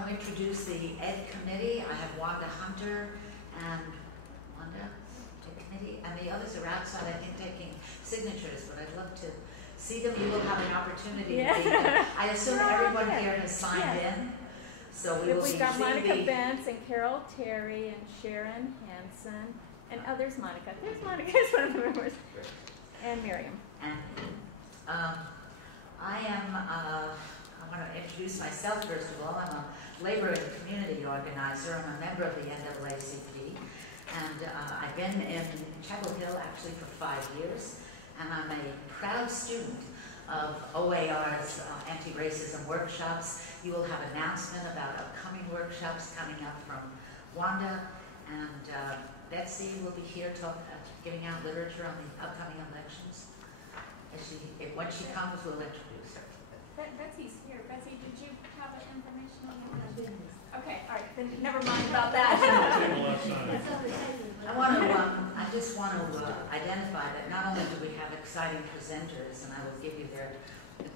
I'll introduce the Ed Committee. I have Wanda Hunter and the committee, and the others are outside, I think, taking signatures, but I'd love to see them. You will have an opportunity to be there. I assume everyone here has signed in, so we will be. We've got Monica Bentz and Carol Terry and Sharon Hansen and others. Monica, there's Monica, is one of the members, and Miriam. And I want to introduce myself first of all. I'm a labor and community organizer. I'm a member of the NAACP, and I've been in Chapel Hill actually for 5 years, and I'm a proud student of OAR's anti-racism workshops. You will have an announcement about upcoming workshops coming up from Wanda, and Betsy will be here giving out literature on the upcoming elections. When she comes, we'll introduce her. Betsy's here. Betsy, did you have information on that? Okay, all right, then never mind about that. I just want to identify that not only do we have exciting presenters, and I will give you their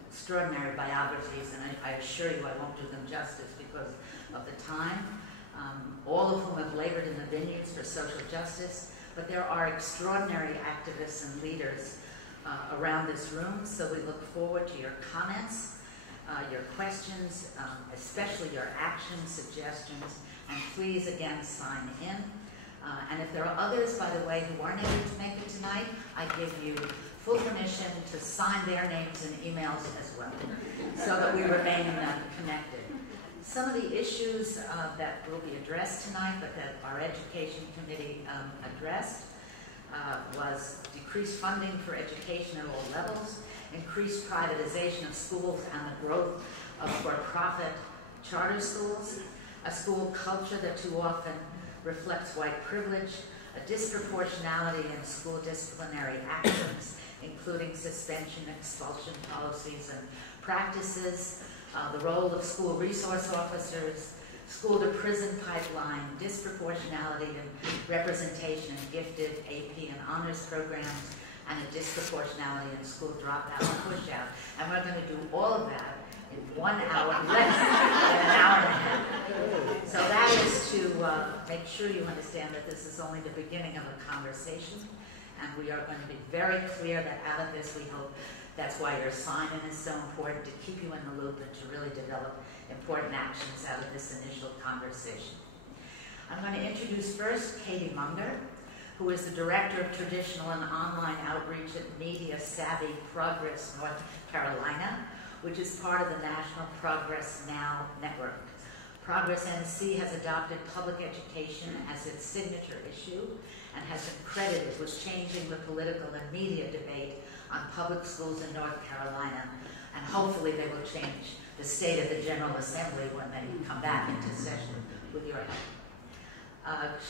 extraordinary biographies, and I assure you I won't do them justice because of the time, all of whom have labored in the vineyards for social justice, but there are extraordinary activists and leaders around this room, so we look forward to your comments, your questions, especially your actions, suggestions, and please again sign in. And if there are others, by the way, who aren't able to make it tonight, I give you full permission to sign their names and emails as well, so that we remain connected. Some of the issues that will be addressed tonight, but that our Education Committee addressed, was decreased funding for education at all levels, increased privatization of schools and the growth of for-profit charter schools, a school culture that too often reflects white privilege, a disproportionality in school disciplinary actions, including suspension, expulsion policies and practices, the role of school resource officers, school-to-prison pipeline, disproportionality in representation in gifted AP and honors programs, and a disproportionality in school dropout and push-out. And we're going to do all of that in 1 hour, less than an hour and a half. So that is to make sure you understand that this is only the beginning of a conversation, and we are going to be very clear that out of this we hope that's why your sign-in is so important, to keep you in the loop and to really develop important actions out of this initial conversation. I'm going to introduce first Katy Munger, who is the Director of Traditional and Online Outreach at Media Savvy Progress North Carolina, which is part of the National Progress Now network. Progress NC has adopted public education as its signature issue and has been credited with changing the political and media debate on public schools in North Carolina, and hopefully they will change the state of the General Assembly when they come back into session with your help.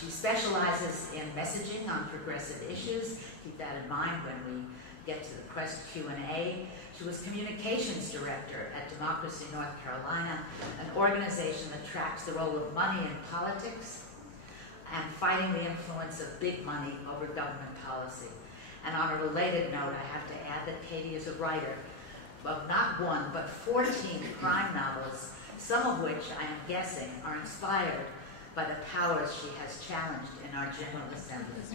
She specializes in messaging on progressive issues. Keep that in mind when we get to the Q&A. She was communications director at Democracy North Carolina, an organization that tracks the role of money in politics and fighting the influence of big money over government policy. And on a related note, I have to add that Katy is a writer of not one, but 14 crime novels, some of which, I am guessing, are inspired by the powers she has challenged in our General Assemblies.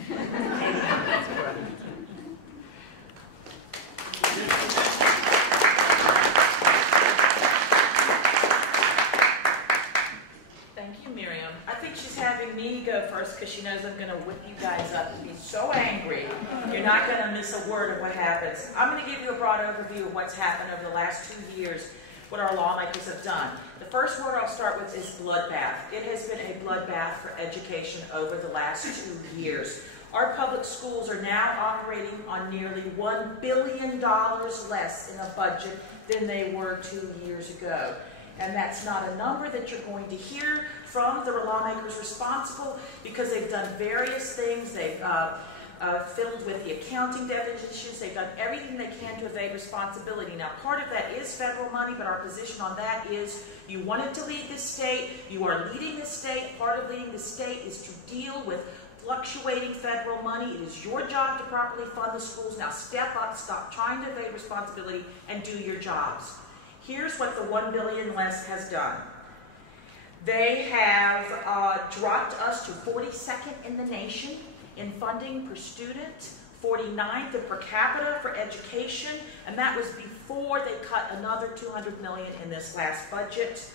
Thank you, Miriam. I think she's having me go first because she knows I'm going to whip you guys up and be so angry. You're not going to miss a word of what happens. I'm going to give you a broad overview of what's happened over the last 2 years, what our lawmakers have done. The first word I'll start with is bloodbath. It has been a bloodbath for education over the last 2 years. Our public schools are now operating on nearly $1 billion less in a budget than they were 2 years ago. And that's not a number that you're going to hear from the lawmakers responsible, because they've done various things. They've fiddled with the accounting definitions. They've done everything they can to evade responsibility. Now, part of that is federal money, but our position on that is you wanted to lead this state. You are leading the state. Part of leading the state is to deal with fluctuating federal money. It is your job to properly fund the schools. Now step up, stop trying to evade responsibility, and do your jobs. Here's what the $1 billion less has done. They have dropped us to 42nd in the nation in funding per student, 49th in per capita for education, and that was before they cut another $200 million in this last budget.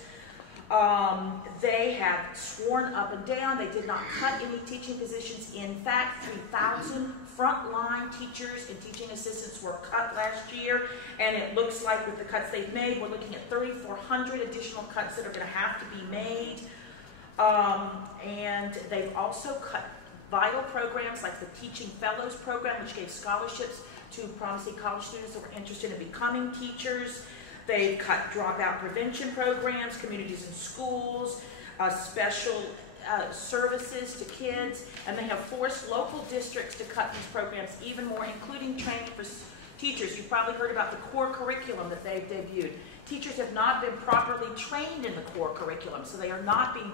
They have sworn up and down they did not cut any teaching positions. In fact, 3,000 frontline teachers and teaching assistants were cut last year, and it looks like with the cuts they've made, we're looking at 3,400 additional cuts that are going to have to be made. And they've also cut vital programs like the Teaching Fellows program, which gave scholarships to promising college students that were interested in becoming teachers. They've cut dropout prevention programs, communities and schools, special services to kids, and they have forced local districts to cut these programs even more, including training for teachers. You've probably heard about the core curriculum that they've debuted. Teachers have not been properly trained in the core curriculum, so they are not being,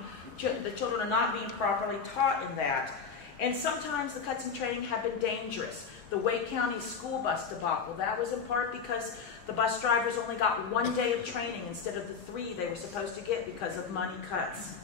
the children are not being properly taught in that. And sometimes the cuts in training have been dangerous. The Wake County school bus debacle, that was in part because the bus drivers only got 1 day of training instead of the 3 they were supposed to get because of money cuts.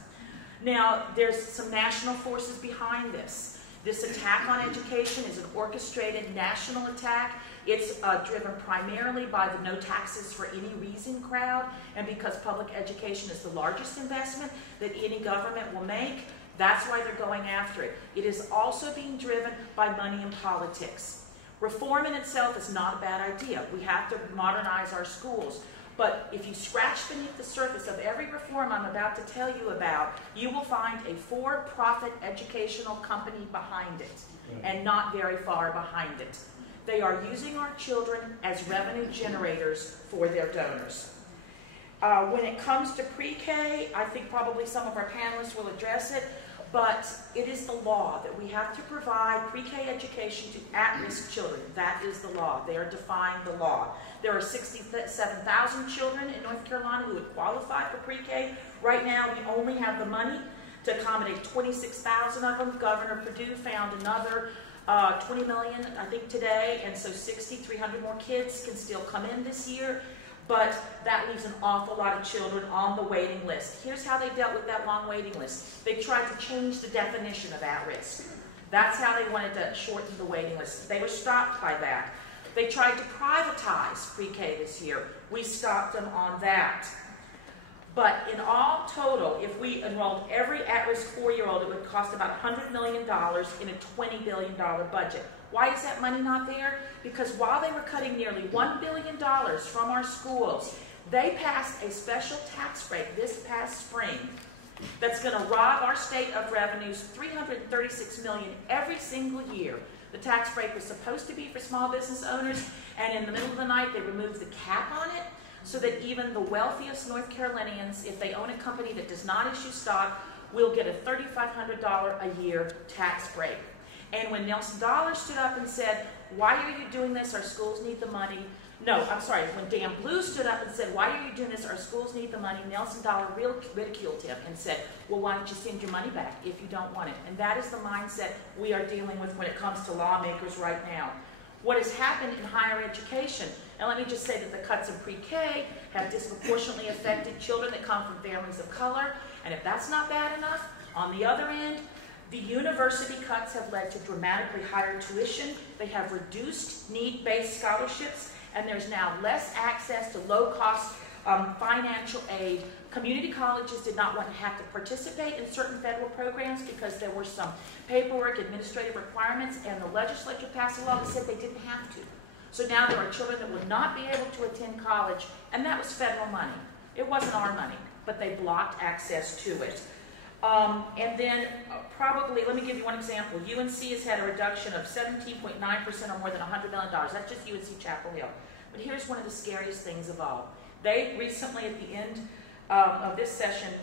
Now, there's some national forces behind this. This attack on education is an orchestrated national attack. It's driven primarily by the no taxes for any reason crowd, and because public education is the largest investment that any government will make, that's why they're going after it. It is also being driven by money and politics. Reform in itself is not a bad idea. We have to modernize our schools. But if you scratch beneath the surface of every reform I'm about to tell you about, you will find a for-profit educational company behind it, and not very far behind it. They are using our children as revenue generators for their donors. When it comes to pre-K, I think probably some of our panelists will address it, but it is the law that we have to provide pre-K education to at-risk children. That is the law. They are defying the law. There are 67,000 children in North Carolina who would qualify for pre-K. Right now, we only have the money to accommodate 26,000 of them. Governor Perdue found another 20 million, I think, today, and so 6,300 more kids can still come in this year. But that leaves an awful lot of children on the waiting list. Here's how they dealt with that long waiting list. They tried to change the definition of at-risk. That's how they wanted to shorten the waiting list. They were stopped by that. They tried to privatize pre-K this year. We stopped them on that. But in all total, if we enrolled every at-risk 4-year-old, it would cost about $100 million in a $20 billion budget. Why is that money not there? Because while they were cutting nearly $1 billion from our schools, they passed a special tax break this past spring that's going to rob our state of revenues $336 million every single year. The tax break was supposed to be for small business owners, and in the middle of the night they removed the cap on it so that even the wealthiest North Carolinians, if they own a company that does not issue stock, will get a $3,500 a year tax break. And when Nelson Dollar stood up and said, "Why are you doing this? Our schools need the money." No, I'm sorry. When Dan Blue stood up and said, "Why are you doing this? Our schools need the money," Nelson Dollar ridiculed him and said, "Well, why don't you send your money back if you don't want it?" And that is the mindset we are dealing with when it comes to lawmakers right now. What has happened in higher education, and let me just say that the cuts in pre-K have disproportionately affected children that come from families of color, and if that's not bad enough, on the other end, the university cuts have led to dramatically higher tuition. They have reduced need-based scholarships, and there's now less access to low-cost financial aid. Community colleges did not want to have to participate in certain federal programs because there were some paperwork, administrative requirements, and the legislature passed a law that said they didn't have to. So now there are children that would not be able to attend college, and that was federal money. It wasn't our money, but they blocked access to it. And then probably, let me give you one example. UNC has had a reduction of 17.9% or more than $100 million. That's just UNC Chapel Hill. But here's one of the scariest things of all. They recently, at the end of this session,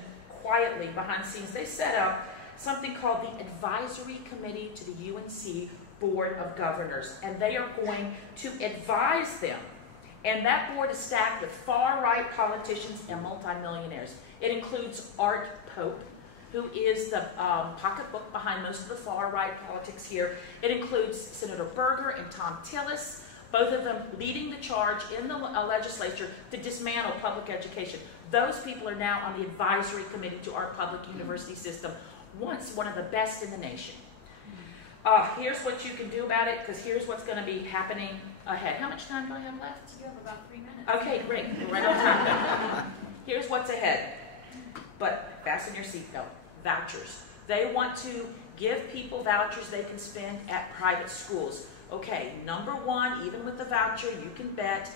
quietly, behind the scenes, they set up something called the Advisory Committee to the UNC Board of Governors. And they are going to advise them. And that board is stacked with far-right politicians and multimillionaires. It includes Art Pope, who is the pocketbook behind most of the far-right politics here. It includes Senator Berger and Tom Tillis, both of them leading the charge in the legislature to dismantle public education. Those people are now on the advisory committee to our public university system, once one of the best in the nation. Here's what you can do about it, because here's what's going to be happening ahead. How much time do I have left? You have about 3 minutes. Okay, great. We're right on time. Here's what's ahead. But fasten your seatbelt. Vouchers. They want to give people vouchers they can spend at private schools. Okay, number one, even with the voucher, you can bet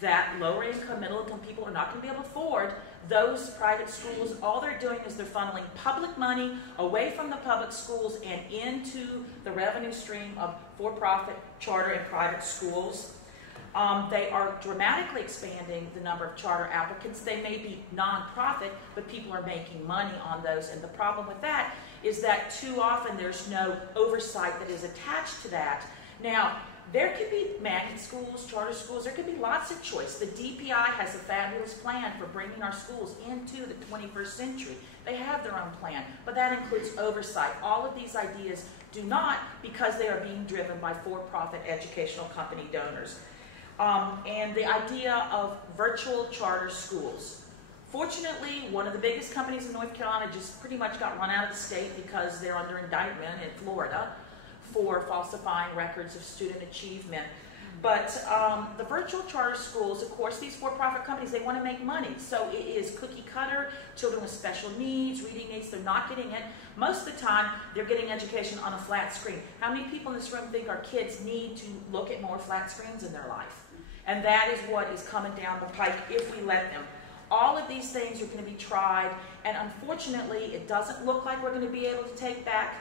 that lower income, middle income people are not going to be able to afford those private schools. All they're doing is they're funneling public money away from the public schools and into the revenue stream of for-profit, charter, and private schools. They are dramatically expanding the number of charter applicants. They may be non-profit, but people are making money on those. And the problem with that is that too often there's no oversight that is attached to that. Now, there could be magnet schools, charter schools, there could be lots of choice. The DPI has a fabulous plan for bringing our schools into the 21st century. They have their own plan, but that includes oversight. All of these ideas do not, because they are being driven by for-profit educational company donors. And the idea of virtual charter schools. Fortunately, one of the biggest companies in North Carolina just pretty much got run out of the state because they're under indictment in Florida for falsifying records of student achievement. But the virtual charter schools, of course, these for-profit companies, they want to make money. So it is cookie cutter, children with special needs, reading needs, they're not getting it. Most of the time, they're getting education on a flat screen. How many people in this room think our kids need to look at more flat screens in their life? And that is what is coming down the pike if we let them. All of these things are going to be tried, and unfortunately, it doesn't look like we're going to be able to take back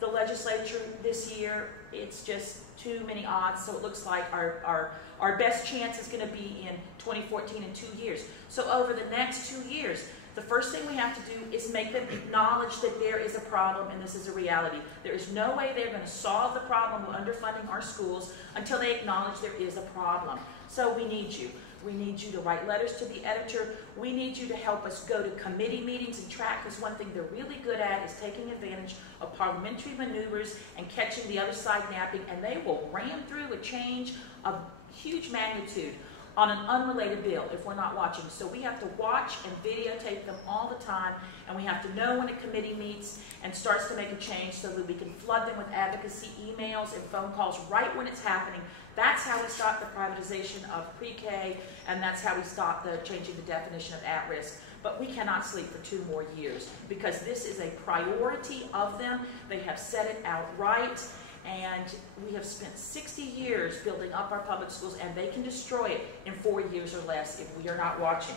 the legislature this year. It's just too many odds, so it looks like our best chance is going to be in 2014 in 2 years. So over the next 2 years, the first thing we have to do is make them acknowledge that there is a problem and this is a reality. There is no way they're going to solve the problem of underfunding our schools until they acknowledge there is a problem. So we need you. We need you to write letters to the editor. We need you to help us go to committee meetings and track, because one thing they're really good at is taking advantage of parliamentary maneuvers and catching the other side napping, and they will ram through a change of huge magnitude on an unrelated bill if we're not watching. So we have to watch and videotape them all the time, and we have to know when a committee meets and starts to make a change so that we can flood them with advocacy emails and phone calls right when it's happening. That's how we stop the privatization of pre-K, and that's how we stop the changing the definition of at-risk. But we cannot sleep for 2 more years, because this is a priority of them. They have said it outright, and we have spent 60 years building up our public schools, and they can destroy it in 4 years or less if we are not watching.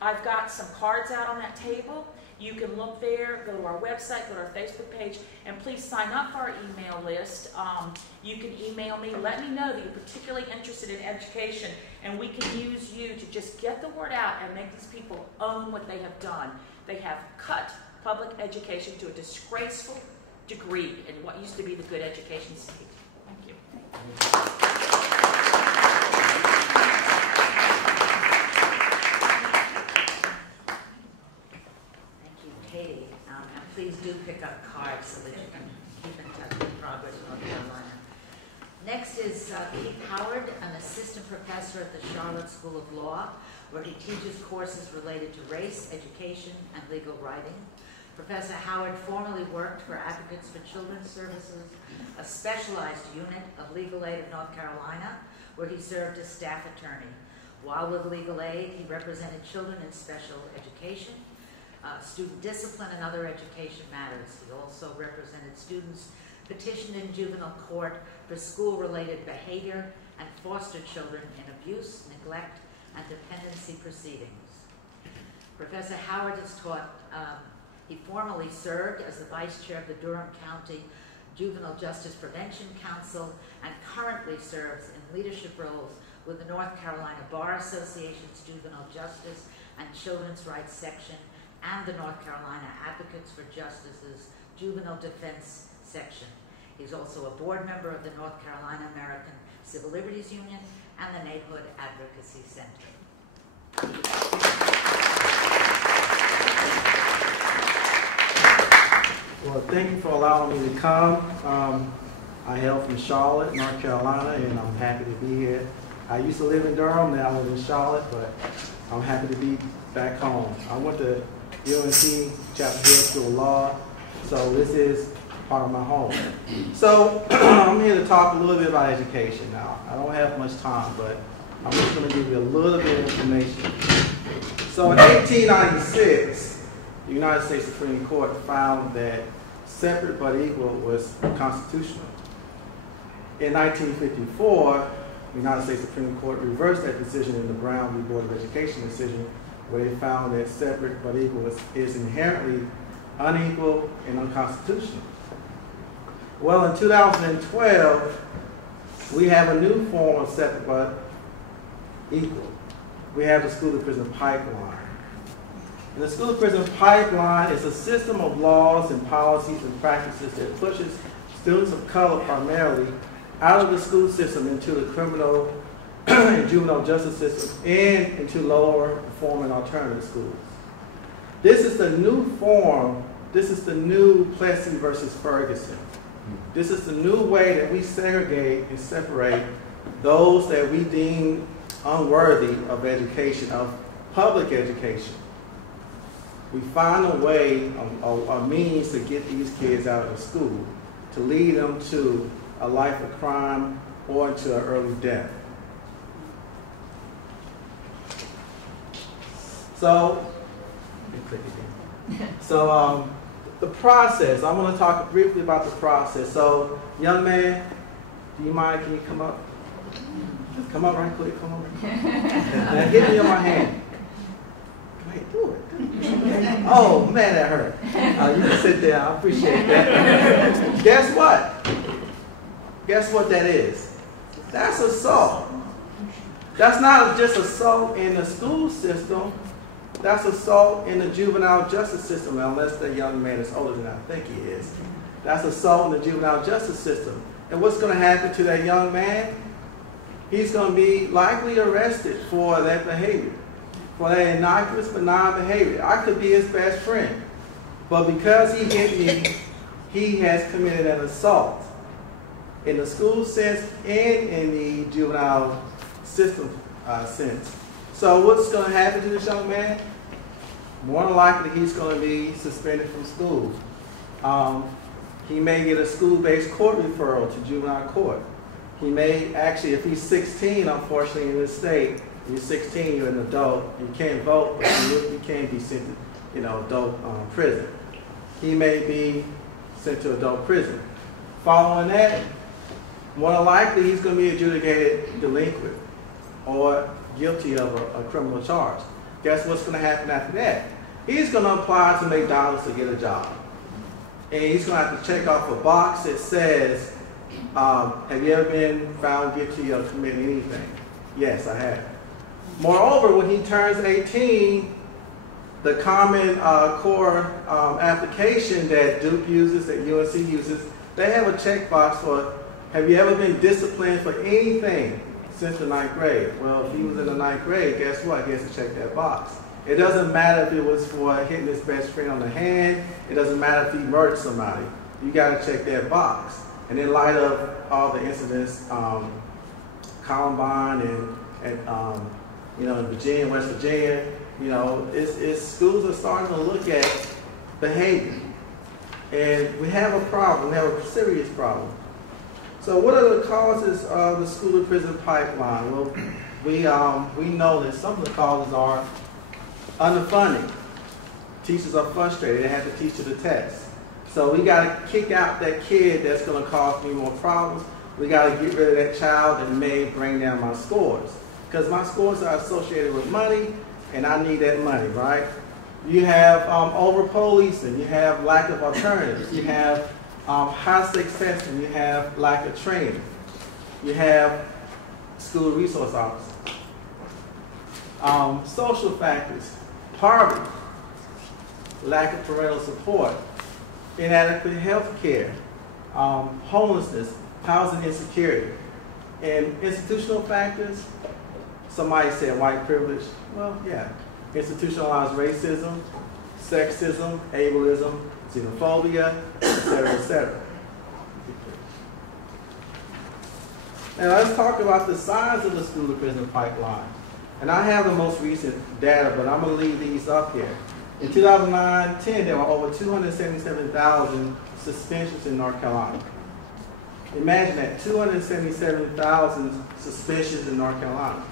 I've got some cards out on that table. You can look there, go to our website, go to our Facebook page, and please sign up for our email list. You can email me, let me know that you're particularly interested in education, and we can use you to just get the word out and make these people own what they have done. They have cut public education to a disgraceful degree in what used to be the good education state. Thank you. Katy, and please do pick up cards so that you can keep in touch with progress in North Carolina. Next is Keith Howard, an assistant professor at the Charlotte School of Law, where he teaches courses related to race, education, and legal writing. Professor Howard formerly worked for Advocates for Children's Services, a specialized unit of Legal Aid of North Carolina, where he served as staff attorney. While with Legal Aid, he represented children in special education, student discipline, and other education matters. He also represented students petitioned in juvenile court for school-related behavior and foster children in abuse, neglect, and dependency proceedings. Professor Howard has taught, he formerly served as the vice chair of the Durham County Juvenile Justice Prevention Council and currently serves in leadership roles with the North Carolina Bar Association's Juvenile Justice and Children's Rights Section and the North Carolina Advocates for Justice's Juvenile Defense Section. He's also a board member of the North Carolina American Civil Liberties Union and the Neighborhood Advocacy Center. Well, thank you for allowing me to come. I hail from Charlotte, North Carolina, and I'm happy to be here. I used to live in Durham, now I live in Charlotte, but I'm happy to be back home. I went to UNC Chapel Hill School of Law, so this is part of my home. So I'm here to talk a little bit about education now. I don't have much time, but I'm just going to give you a little bit of information. So in 1896, the United States Supreme Court found that separate but equal was constitutional. In 1954, the United States Supreme Court reversed that decision in the Brown v. Board of Education decision, where they found that separate but equal is inherently unequal and unconstitutional. Well, in 2012, we have a new form of separate but equal. We have the school-to-prison pipeline. And the school-to-prison pipeline is a system of laws and policies and practices that pushes students of color primarily out of the school system into the criminal and juvenile justice system and into lower performing alternative schools. This is the new form, this is the new Plessy versus Ferguson. This is the new way that we segregate and separate those that we deem unworthy of education, of public education. We find a way, a means to get these kids out of school, to lead them to a life of crime or into an early death. So, the process, I want to talk briefly about the process. So, young man, do you mind, can you come up? Just come up right quick, come over. Now, get me on my hand. Go ahead, do it. Oh, man, that hurt. You can sit there, I appreciate that. Guess what? Guess what that is? That's assault. That's not just assault in the school system. That's assault in the juvenile justice system, unless the young man is older than I think he is. That's assault in the juvenile justice system. And what's going to happen to that young man? He's going to be likely arrested for that behavior, for that innocuous, benign behavior. I could be his best friend. But because he hit me, he has committed an assault in the school sense and in the juvenile system sense. So what's going to happen to this young man? More than likely, he's going to be suspended from school. He may get a school-based court referral to juvenile court. He may actually, if he's 16, unfortunately, in this state, you're 16, you're an adult, you can't vote, but you can be sent to, adult prison. He may be sent to adult prison. Following that, more than likely, he's going to be adjudicated delinquent or guilty of a criminal charge. Guess what's going to happen after that? He's going to apply to make dollars to get a job. And he's going to have to check off a box that says, have you ever been found guilty of committing anything? Yes, I have. Moreover, when he turns 18, the Common Core application that Duke uses, that UNC uses, they have a checkbox for, have you ever been disciplined for anything since the 9th grade? Well, if he was in the 9th grade, guess what? He has to check that box. It doesn't matter if it was for hitting his best friend on the hand. It doesn't matter if he murdered somebody. You got to check that box. And in light of all the incidents, Columbine and in Virginia, West Virginia, schools are starting to look at behavior. And we have a problem. We have a serious problem. So what are the causes of the school-to-prison pipeline? Well, we know that some of the causes are underfunding. Teachers are frustrated. They have to teach to the test. So we got to kick out that kid that's going to cause me more problems. We got to get rid of that child that may bring down my scores. Because my scores are associated with money, and I need that money, right? You have over-policing. You have lack of alternatives. You have high-stakes testing. You have lack of training. You have school resource officers. Social factors, poverty, lack of parental support, inadequate health care, homelessness, housing insecurity. And institutional factors, somebody said white privilege. Well, yeah. Institutionalized racism, sexism, ableism, xenophobia, et cetera, et cetera. Now let's talk about the size of the school to prison pipeline. And I have the most recent data, but I'm going to leave these up here. In 2009-10, there were over 277,000 suspensions in North Carolina. Imagine that, 277,000 suspensions in North Carolina.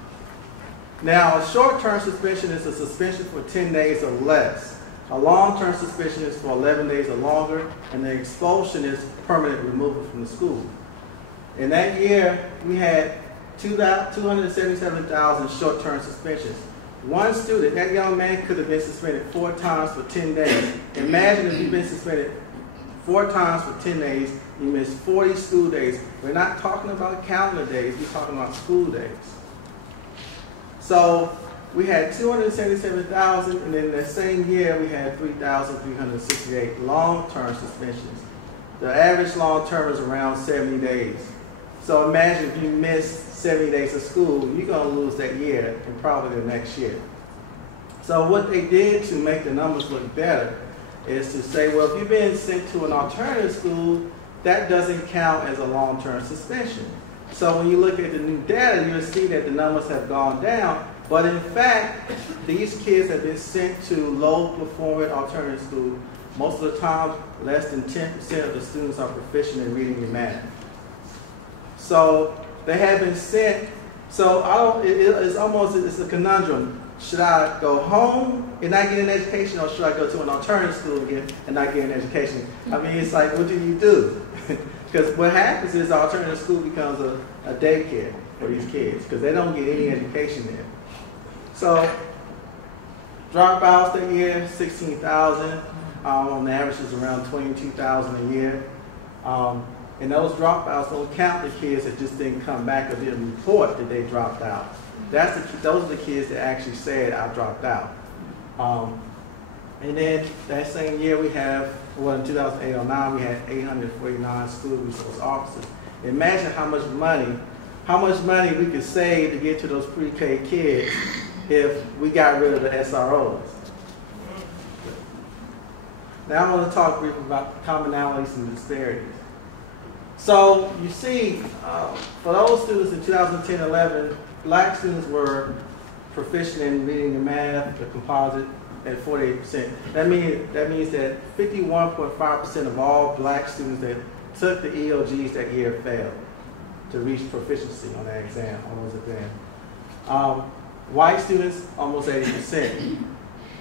Now, a short-term suspension is a suspension for 10 days or less. A long-term suspension is for 11 days or longer, and the expulsion is permanent removal from the school. In that year, we had 277,000 short-term suspensions. One student, that young man, could have been suspended 4 times for 10 days. Imagine if you've been suspended 4 times for 10 days, you missed 40 school days. We're not talking about calendar days, we're talking about school days. So we had 277,000, and in that same year, we had 3,368 long-term suspensions. The average long-term is around 70 days. So imagine if you miss 70 days of school, you're going to lose that year and probably the next year. So what they did to make the numbers look better is to say, well, if you've been sent to an alternative school, that doesn't count as a long-term suspension. So when you look at the new data, you'll see that the numbers have gone down. But in fact, these kids have been sent to low-performing alternative school. Most of the time, less than 10% of the students are proficient in reading and math. So they have been sent. So it's a conundrum. Should I go home and not get an education, or should I go to an alternative school again and not get an education? I mean, it's like, what do? Because what happens is the alternative school becomes a daycare for these kids because they don't get any education there. So dropouts that year, 16,000. On average, is around 22,000 a year. And those dropouts don't count the kids that just didn't come back or didn't report that they dropped out. Those are the kids that actually said, I dropped out. And then that same year we have, well, in 2008-09, we had 849 school resource officers. Imagine how much money we could save to get to those pre-K kids if we got rid of the SROs. Now I want to talk briefly about commonalities and disparities. So you see, for those students in 2010-11, black students were proficient in reading and math, the composite, at 48%. That means that 51.5% of all black students that took the EOGs that year failed to reach proficiency on that exam, on those exams. White students, almost 80%.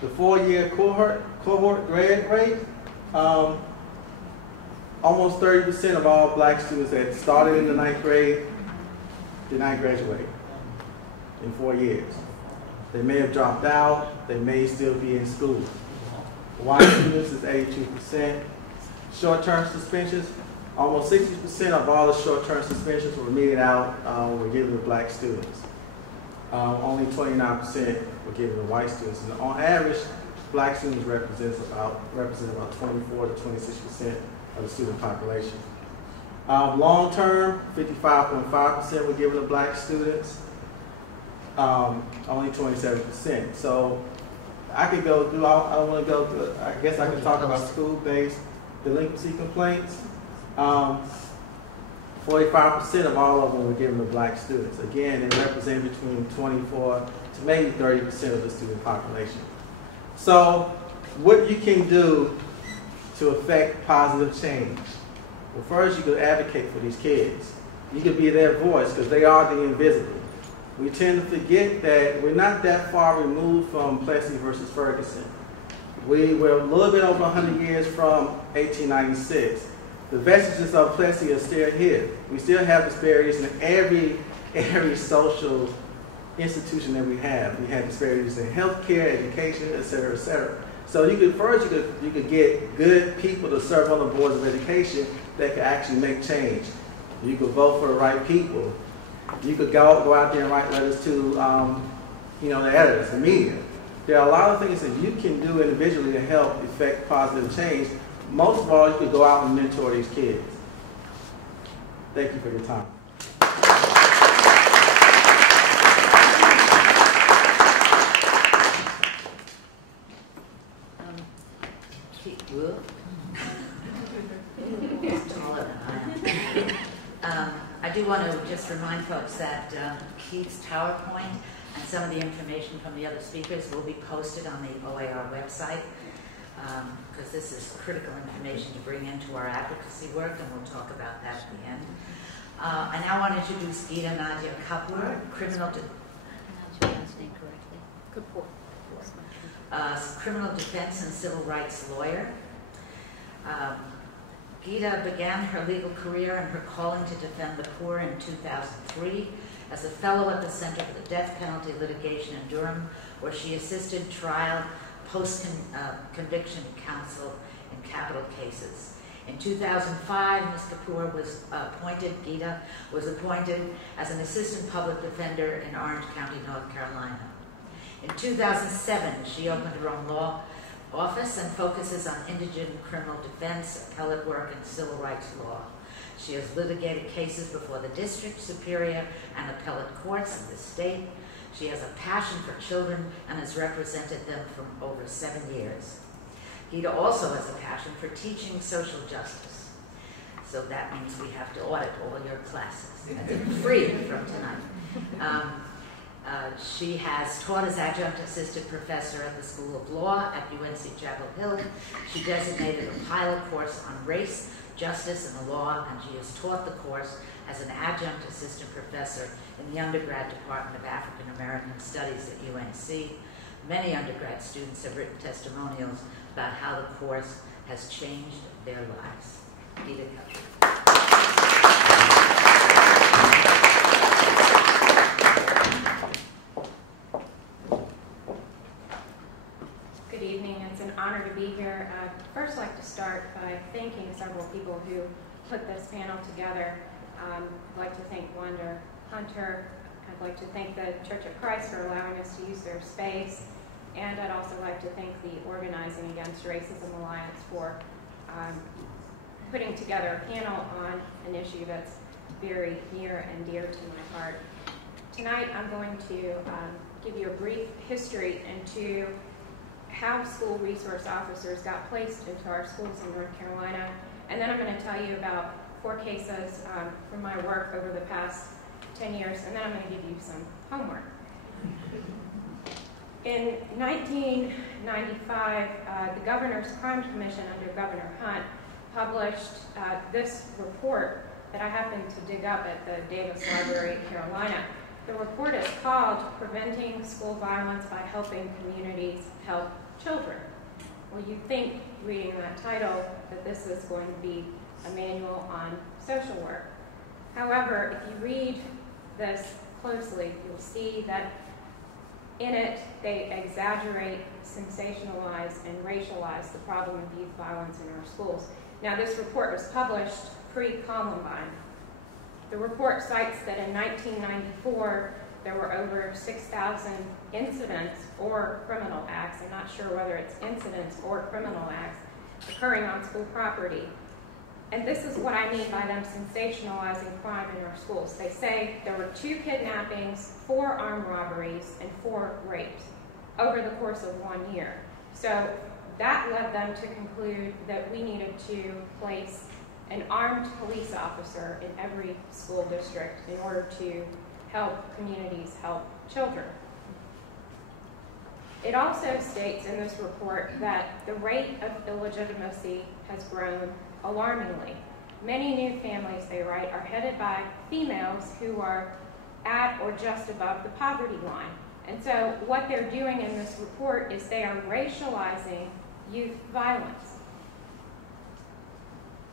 The 4-year cohort grade rate, almost 30% of all black students that started in the 9th grade did not graduate in 4 years. They may have dropped out, they may still be in school. White students is 82%. Short-term suspensions, almost 60% of all the short-term suspensions were meted out were given to black students. Only 29% were given to white students. And on average, black students represent about 24 to 26% of the student population. Long-term, 55.5% were given to black students. Only 27%. So I could go through, I don't want to go through, I guess I could talk about school-based delinquency complaints. 45% of all of them were given to black students. Again, they represent between 24 to maybe 30% of the student population. So what you can do to affect positive change? Well, first you could advocate for these kids. You could be their voice because they are the invisible. We tend to forget that we're not that far removed from Plessy versus Ferguson. We were a little bit over 100 years from 1896. The vestiges of Plessy are still here. We still have disparities in every social institution that we have. We have disparities in healthcare, education, et cetera, et cetera. So you could get good people to serve on the boards of education that could actually make change. You could vote for the right people. You could go out there and write letters to the editors, the media. There are a lot of things that you can do individually to help effect positive change. Most of all, you could go out and mentor these kids. Thank you for your time. I do want to would just remind folks that Keith's PowerPoint and some of the information from the other speakers will be posted on the OAR website, because this is critical information to bring into our advocacy work, and we'll talk about that at the end. I now want to introduce Geeta Nadia Kapoor, criminal defense and civil rights lawyer. Geeta began her legal career and her calling to defend the poor in 2003 as a fellow at the Center for the Death Penalty Litigation in Durham, where she assisted trial post-conviction counsel in capital cases. In 2005, Ms. Kapoor was appointed, Geeta was appointed as an assistant public defender in Orange County, North Carolina. In 2007, she opened her own law office and focuses on indigent criminal defense, appellate work, and civil rights law. She has litigated cases before the district, superior, and appellate courts in the state. She has a passion for children and has represented them for over 7 years. Geeta also has a passion for teaching social justice. So that means we have to audit all your classes. That's free from tonight. She has taught as adjunct assistant professor at the School of Law at UNC Chapel Hill. She designated a pilot course on race, justice, and the law, and she has taught the course as an adjunct assistant professor in the undergrad Department of African American Studies at UNC. Many undergrad students have written testimonials about how the course has changed their lives. Geeta Kapoor. Good evening. It's an honor to be here. I'd first like to start by thanking several people who put this panel together. I'd like to thank Wanda Hunter. I'd like to thank the Church of Christ for allowing us to use their space. And I'd also like to thank the Organizing Against Racism Alliance for putting together a panel on an issue that's very near and dear to my heart. Tonight I'm going to give you a brief history into how school resource officers got placed into our schools in North Carolina, and then I'm going to tell you about 4 cases from my work over the past 10 years, and then I'm going to give you some homework. In 1995, the Governor's Crime Commission under Governor Hunt published this report that I happened to dig up at the Davis Library in Carolina. The report is called Preventing School Violence by Helping Communities Help Children. Well, you'd think, reading that title, that this is going to be a manual on social work. However, if you read this closely, you'll see that in it, they exaggerate, sensationalize, and racialize the problem of youth violence in our schools. Now, this report was published pre-Columbine. The report cites that in 1994, there were over 6,000 incidents or criminal acts, I'm not sure whether it's incidents or criminal acts, occurring on school property. And this is what I mean by them sensationalizing crime in our schools. They say there were 2 kidnappings, 4 armed robberies, and 4 rapes over the course of 1 year. So that led them to conclude that we needed to place an armed police officer in every school district in order to help communities help children. It also states in this report that the rate of illegitimacy has grown alarmingly. Many new families, they write, are headed by females who are at or just above the poverty line. And so what they're doing in this report is they are racializing youth violence.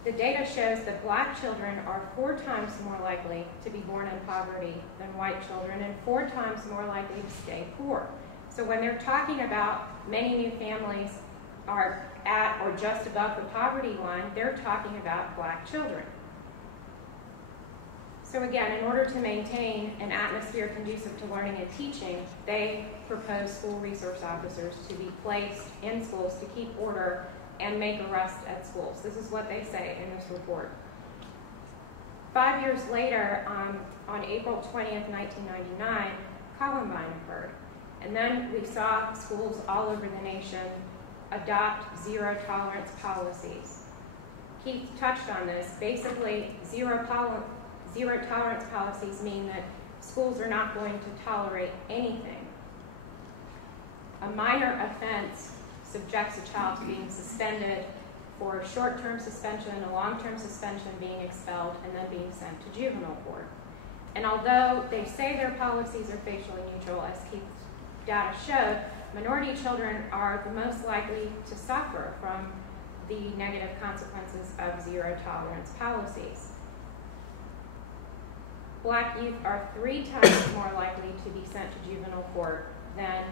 The data shows that black children are 4 times more likely to be born in poverty than white children and 4 times more likely to stay poor. So when they're talking about many new families are at or just above the poverty line, they're talking about black children. So again, in order to maintain an atmosphere conducive to learning and teaching, they propose school resource officers to be placed in schools to keep order and make arrests at schools. This is what they say in this report. 5 years later, on April 20th, 1999, Columbine occurred. And then we saw schools all over the nation adopt zero tolerance policies. Keith touched on this. Basically, zero Zero tolerance policies mean that schools are not going to tolerate anything. A minor offense subjects a child to being suspended for a short-term suspension, a long-term suspension, being expelled, and then being sent to juvenile court. And although they say their policies are facially neutral, as Keith's data showed, minority children are the most likely to suffer from the negative consequences of zero tolerance policies. Black youth are 3 times more likely to be sent to juvenile court than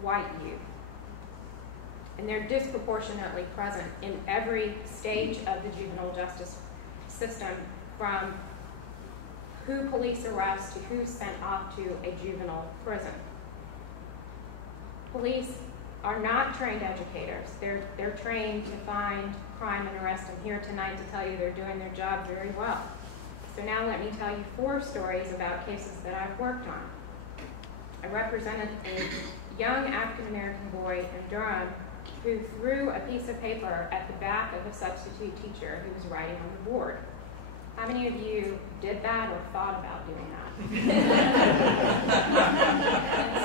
white youth. And they're disproportionately present in every stage of the juvenile justice system, from who police arrest to who's sent off to a juvenile prison. Police are not trained educators. They're trained to find crime and arrest. I'm here tonight to tell you they're doing their job very well. So now let me tell you 4 stories about cases that I've worked on. I represented a young African-American boy in Durham who threw a piece of paper at the back of a substitute teacher who was writing on the board. How many of you did that or thought about doing that?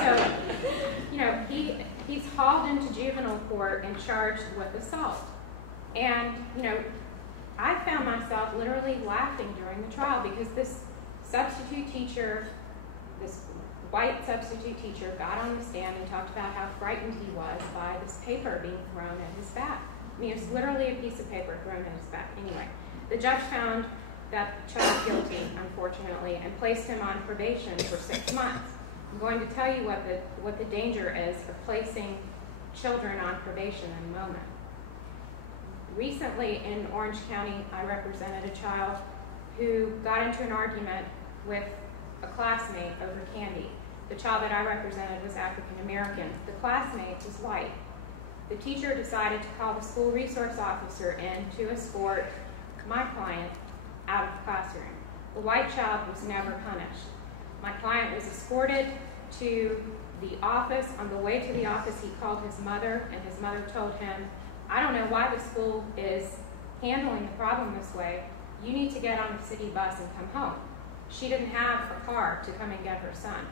So, you know, he's hauled into juvenile court and charged with assault. And, you know, I found myself literally laughing during the trial because this substitute teacher, this white substitute teacher, got on the stand and talked about how frightened he was by this paper being thrown at his back. I mean, it was literally a piece of paper thrown at his back. Anyway, the judge found that child guilty, unfortunately, and placed him on probation for 6 months. I'm going to tell you what the danger is of placing children on probation in a moment. Recently in Orange County, I represented a child who got into an argument with a classmate over candy. The child that I represented was African American. The classmate was white. The teacher decided to call the school resource officer in to escort my client out of the classroom. The white child was never punished. My client was escorted to the office. On the way to the office, he called his mother, and his mother told him, "I don't know why the school is handling the problem this way. You need to get on the city bus and come home." She didn't have a car to come and get her son.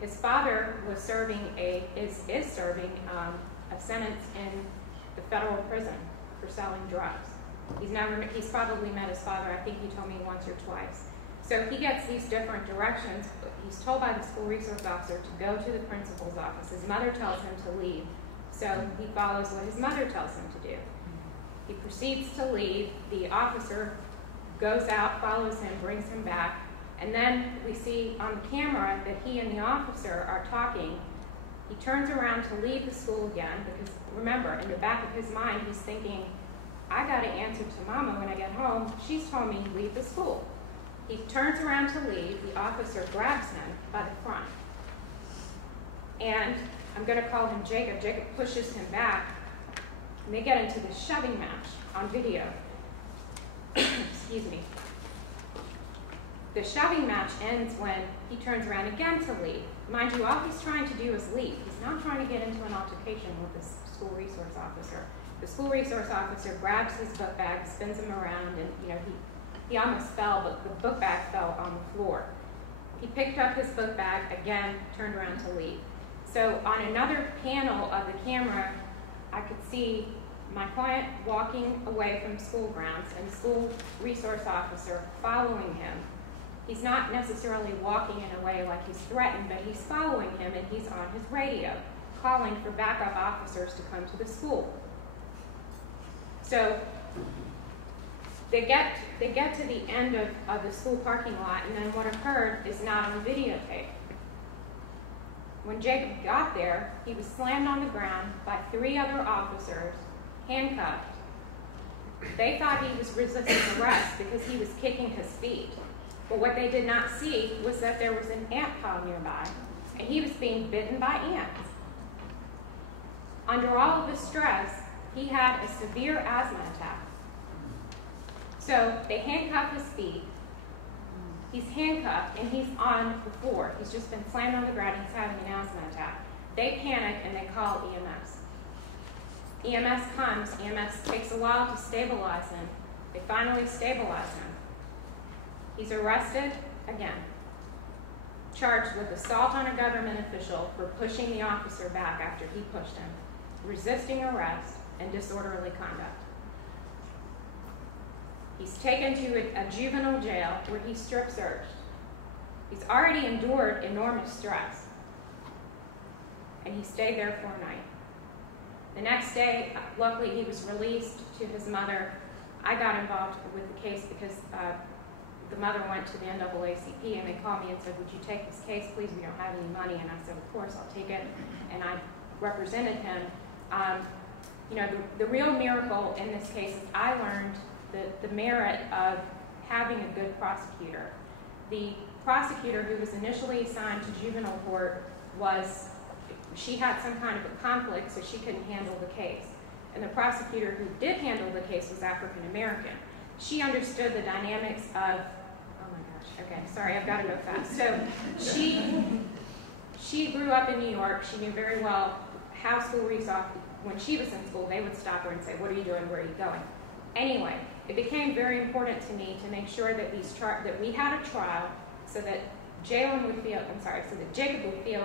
His father was serving is serving a sentence in the federal prison for selling drugs. He's probably met his father, I think he told me once or twice. So he gets these different directions. He's told by the school resource officer to go to the principal's office. His mother tells him to leave. So he follows what his mother tells him to do. He proceeds to leave. The officer goes out, follows him, brings him back. And then we see on the camera that he and the officer are talking. He turns around to leave the school again because, remember, in the back of his mind, he's thinking, I got to answer to Mama when I get home. She's told me leave the school. He turns around to leave. The officer grabs him by the front. And I'm going to call him Jacob. Jacob pushes him back. And they get into this shoving match on video. Excuse me. The shoving match ends when he turns around again to leave. Mind you, all he's trying to do is leave. He's not trying to get into an altercation with the school resource officer. The school resource officer grabs his book bag, spins him around, and he almost fell, but the book bag fell on the floor. He picked up his book bag, again, turned around to leave. So on another panel of the camera, I could see my client walking away from school grounds and the school resource officer following him. He's not necessarily walking in a way like he's threatened, but he's following him and he's on his radio, calling for backup officers to come to the school. So they get to the end of the school parking lot, and then what occurred is not on videotape. When Jacob got there, he was slammed on the ground by 3 other officers, handcuffed. They thought he was resisting arrest because he was kicking his feet. But what they did not see was that there was an ant pile nearby, and he was being bitten by ants. Under all of the stress, he had a severe asthma attack. So they handcuff his feet. He's handcuffed, and he's on the floor. He's just been slammed on the ground. He's having an asthma attack. They panic, and they call EMS. EMS comes. EMS takes a while to stabilize him. They finally stabilize him. He's arrested again, charged with assault on a government official for pushing the officer back after he pushed him, resisting arrest, and disorderly conduct. He's taken to a juvenile jail where he's strip searched. He's already endured enormous stress, and he stayed there for a night. The next day, luckily, he was released to his mother. I got involved with the case because the mother went to the NAACP, and they called me and said, would you take this case, please? We don't have any money. And I said, of course, I'll take it. And I represented him. The real miracle in this case is I learned the merit of having a good prosecutor. The prosecutor who was initially assigned to juvenile court she had some kind of a conflict, so she couldn't handle the case. And the prosecutor who did handle the case was African American. She understood the dynamics of, oh my gosh, okay, sorry, I've got to go fast. So she grew up in New York. She knew very well how school resources, when she was in school, they would stop her and say, what are you doing, where are you going? Anyway, it became very important to me to make sure that that we had a trial so that Jacob would feel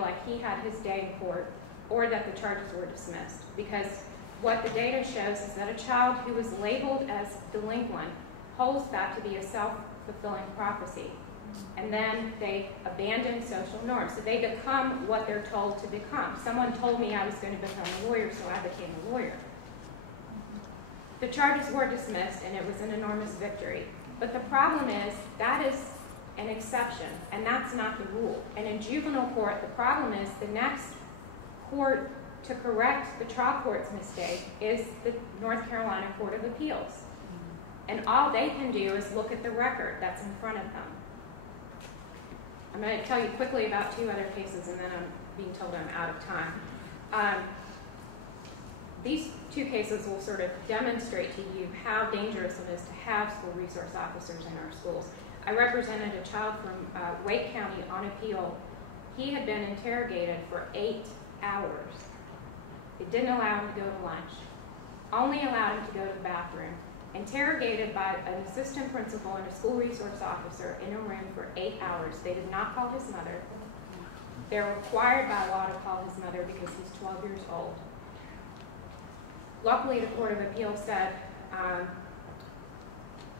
like he had his day in court, or that the charges were dismissed. Because what the data shows is that a child who was labeled as delinquent holds that to be a self-fulfilling prophecy. And then they abandon social norms. So they become what they're told to become. Someone told me I was going to become a lawyer, so I became a lawyer. The charges were dismissed, and it was an enormous victory. But the problem is, that is an exception, and that's not the rule. And in juvenile court, the problem is the next court to correct the trial court's mistake is the North Carolina Court of Appeals. And all they can do is look at the record that's in front of them. I'm going to tell you quickly about two other cases, and then I'm being told I'm out of time. These two cases will sort of demonstrate to you how dangerous it is to have school resource officers in our schools. I represented a child from Wake County on appeal. He had been interrogated for 8 hours. It didn't allow him to go to lunch, only allowed him to go to the bathroom, interrogated by an assistant principal and a school resource officer in a room for 8 hours. They did not call his mother. They're required by law to call his mother because he's 12 years old. Luckily, the Court of Appeal said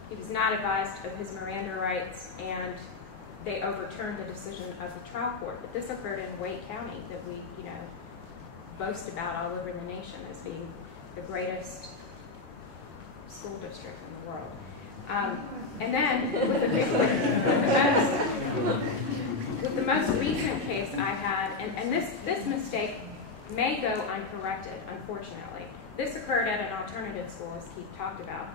he was not advised of his Miranda rights, and they overturned the decision of the trial court. But this occurred in Wake County, that we, boast about all over the nation as being the greatest school district in the world. And then, with the most recent case I had, and this mistake may go uncorrected, unfortunately. This occurred at an alternative school, as Keith talked about.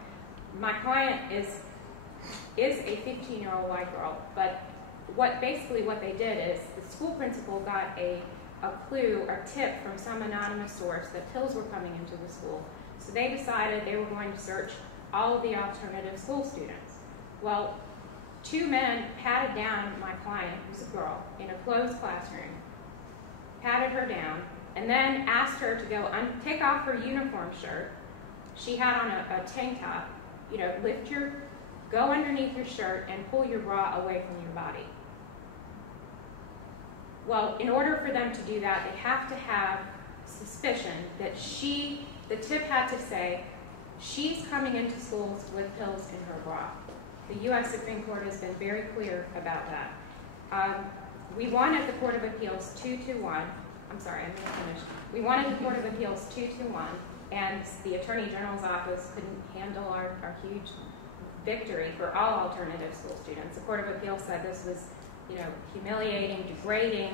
My client is a 15-year-old white girl, but what they did is the school principal got a clue or tip from some anonymous source that pills were coming into the school. So they decided they were going to search all of the alternative school students. Well, 2 men patted down my client, who's a girl, in a closed classroom, patted her down, and then asked her to go take off her uniform shirt. She had on a tank top. Go underneath your shirt and pull your bra away from your body. Well, in order for them to do that, they have to have suspicion that the tip had to say, she's coming into schools with pills in her bra. The U.S. Supreme Court has been very clear about that. We won at the Court of Appeals 2-1. I'm sorry, I'm going to finish. We won at the Court of Appeals 2-1, and the Attorney General's office couldn't handle our huge victory for all alternative school students. The Court of Appeals said this was, humiliating, degrading,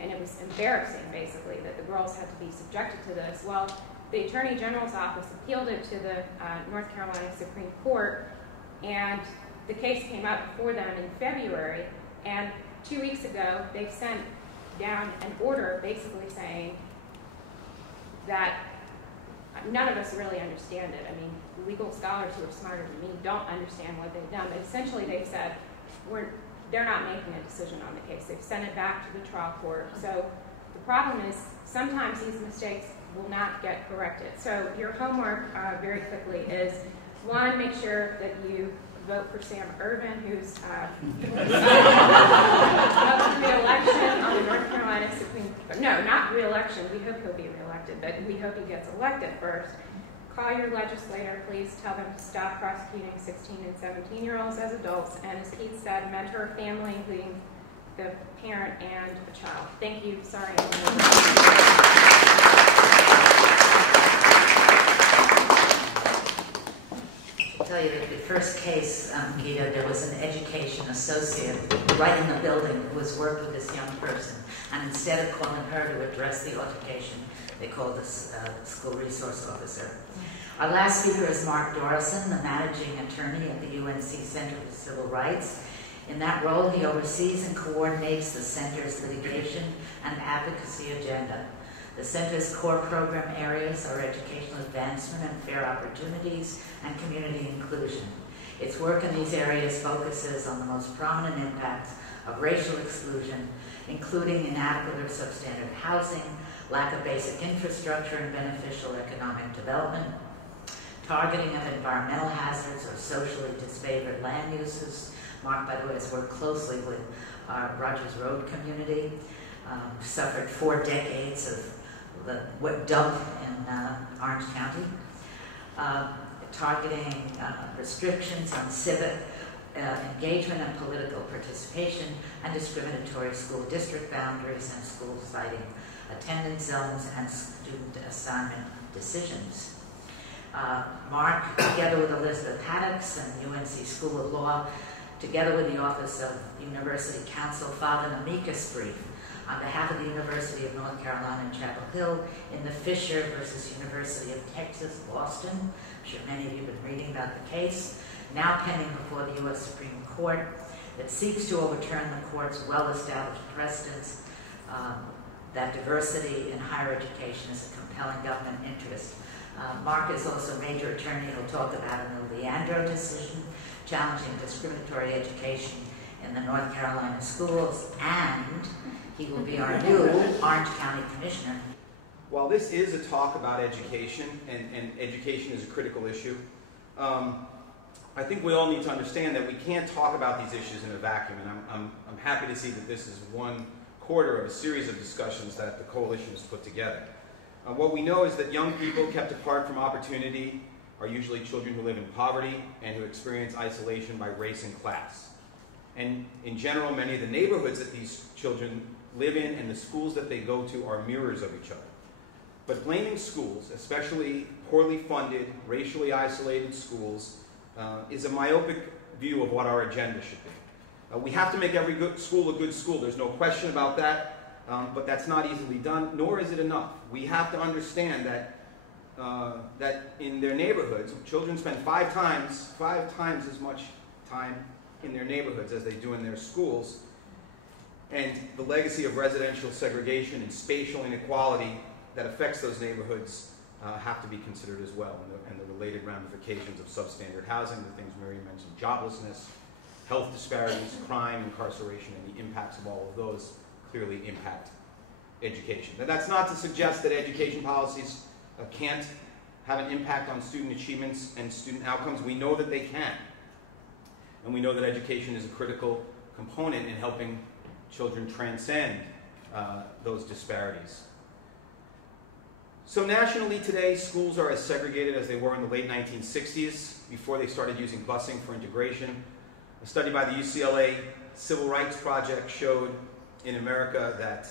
and it was embarrassing, basically, that the girls had to be subjected to this. Well, the Attorney General's office appealed it to the North Carolina Supreme Court, and the case came up before them in February, and 2 weeks ago, they sent down an order basically saying that none of us really understand it. I mean, legal scholars who are smarter than me don't understand what they've done, but essentially they've said, they're not making a decision on the case. They've sent it back to the trial court. So the problem is sometimes these mistakes will not get corrected. So your homework, very quickly, is 1, make sure that you vote for Sam Ervin, who's up for re-election on the North Carolina Supreme Court. No, not re-election. We hope he'll be re-elected, but we hope he gets elected first. Call your legislator, please. Tell them to stop prosecuting 16 and 17-year-olds as adults. And as Keith said, mentor a family, including the parent and a child. Thank you. Sorry. I'll tell you that the first case, Gita, there was an education associate right in the building who has worked with this young person. And instead of calling her to address the altercation, they called the school resource officer. Our last speaker is Mark Dorosin, the managing attorney at the UNC Center for Civil Rights. In that role, he oversees and coordinates the center's litigation and advocacy agenda. The center's core program areas are educational advancement and fair opportunities and community inclusion. Its work in these areas focuses on the most prominent impacts of racial exclusion, including inadequate or substandard housing, lack of basic infrastructure and beneficial economic development, targeting of environmental hazards or socially disfavored land uses. Mark, by the way, has worked closely with our Rogers Road community, suffered 4 decades of the dump in Orange County, targeting restrictions on civic engagement and political participation, and discriminatory school district boundaries and school citing attendance zones and student assignment decisions. Mark, together with Elizabeth Haddocks and UNC School of Law, together with the Office of University Counsel, filed an amicus brief on behalf of the University of North Carolina in Chapel Hill in the Fisher versus University of Texas, Boston. I'm sure many of you have been reading about the case, now pending before the U.S. Supreme Court, that seeks to overturn the court's well-established precedents that diversity in higher education is a compelling government interest. Mark is also a major attorney. He'll talk about in the Leandro decision, challenging discriminatory education in the North Carolina schools, and he will be our new Orange County Commissioner. While this is a talk about education, and education is a critical issue, I think we all need to understand that we can't talk about these issues in a vacuum, and I'm happy to see that this is 1/4 of a series of discussions that the coalition has put together. What we know is that young people kept apart from opportunity are usually children who live in poverty and who experience isolation by race and class. And in general, many of the neighborhoods that these children live in and the schools that they go to are mirrors of each other. But blaming schools, especially poorly funded, racially isolated schools, is a myopic view of what our agenda should be. We have to make every good school a good school. There's no question about that. But that's not easily done, nor is it enough. We have to understand that in their neighborhoods, children spend 5 times as much time in their neighborhoods as they do in their schools. And the legacy of residential segregation and spatial inequality that affects those neighborhoods have to be considered as well, and the related ramifications of substandard housing, the things Mary mentioned, joblessness, health disparities, crime, incarceration, and the impacts of all of those clearly impact education. Now, that's not to suggest that education policies can't have an impact on student achievements and student outcomes. We know that they can. And we know that education is a critical component in helping children transcend those disparities. So nationally today, schools are as segregated as they were in the late 1960s, before they started using busing for integration. A study by the UCLA Civil Rights Project showed in America that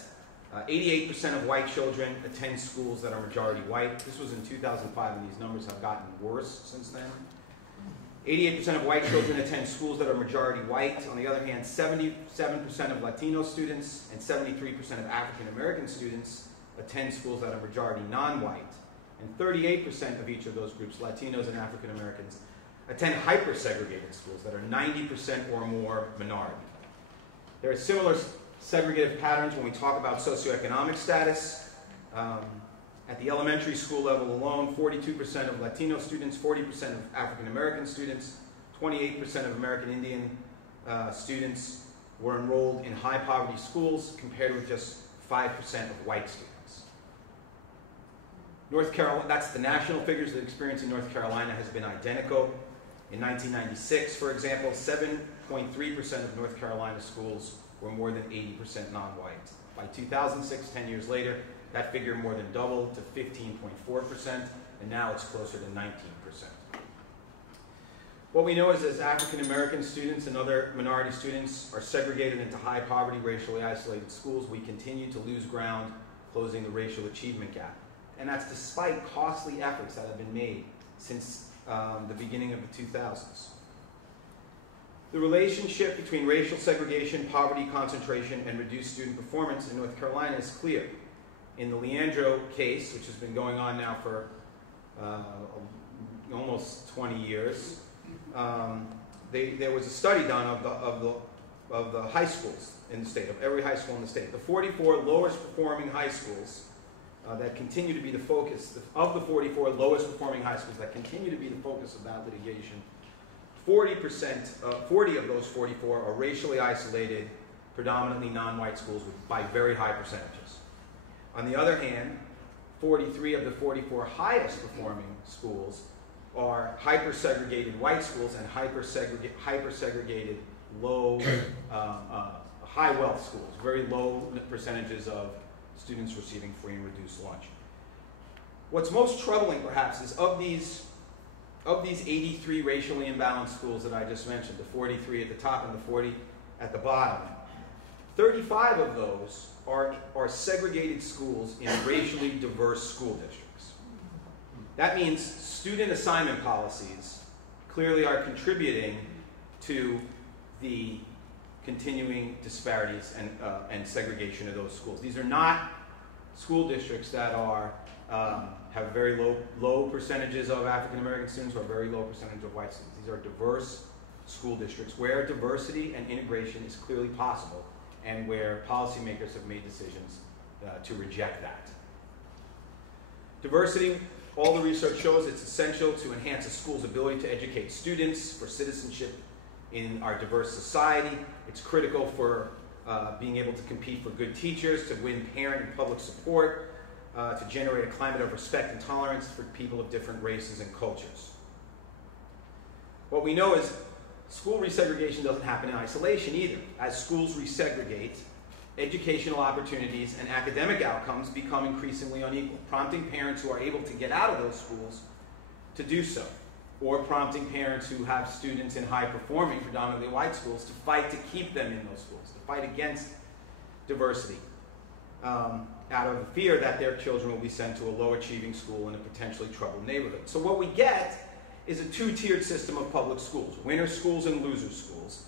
88% of white children attend schools that are majority white. This was in 2005, and these numbers have gotten worse since then. 88% of white children attend schools that are majority white. On the other hand, 77% of Latino students and 73% of African American students attend schools that are majority non-white. And 38% of each of those groups, Latinos and African Americans, attend hyper-segregated schools that are 90% or more minority. There are similar segregative patterns when we talk about socioeconomic status. At the elementary school level alone, 42% of Latino students, 40% of African American students, 28% of American Indian students were enrolled in high poverty schools, compared with just 5% of white students. North Carolina, that's the national figures. The experience in North Carolina has been identical. In 1996, for example, 7.3% of North Carolina schools were more than 80% non-white. By 2006, 10 years later, that figure more than doubled to 15.4%, and now it's closer to 19%. What we know is as African American students and other minority students are segregated into high poverty, racially isolated schools, we continue to lose ground closing the racial achievement gap. And that's despite costly efforts that have been made since the beginning of the 2000s. The relationship between racial segregation, poverty concentration, and reduced student performance in North Carolina is clear. In the Leandro case, which has been going on now for almost 20 years, there was a study done of the high schools in the state, of every high school in the state. The 44 lowest performing high schools that continue to be the focus, of the 44 lowest performing high schools that continue to be the focus of that litigation, 40 of those 44 are racially isolated, predominantly non-white schools by very high percentages. On the other hand, 43 of the 44 highest performing schools are hyper-segregated white schools and hyper-segregated low, high wealth schools, very low percentages of students receiving free and reduced lunch. What's most troubling, perhaps, is of these 83 racially imbalanced schools that I just mentioned, the 43 at the top and the 40 at the bottom, 35 of those are segregated schools in racially diverse school districts. That means student assignment policies clearly are contributing to the continuing disparities and segregation of those schools. These are not school districts that are have very low percentages of African American students or very low percentage of white students. These are diverse school districts where diversity and integration is clearly possible and where policymakers have made decisions to reject that. Diversity, all the research shows it's essential to enhance a school's ability to educate students for citizenship in our diverse society. It's critical for being able to compete for good teachers, to win parent and public support, to generate a climate of respect and tolerance for people of different races and cultures. What we know is school resegregation doesn't happen in isolation either. As schools resegregate, educational opportunities and academic outcomes become increasingly unequal, prompting parents who are able to get out of those schools to do so, or prompting parents who have students in high-performing, predominantly white schools to fight to keep them in those schools, to fight against diversity, out of the fear that their children will be sent to a low-achieving school in a potentially troubled neighborhood. So what we get is a two-tiered system of public schools, winner schools and loser schools.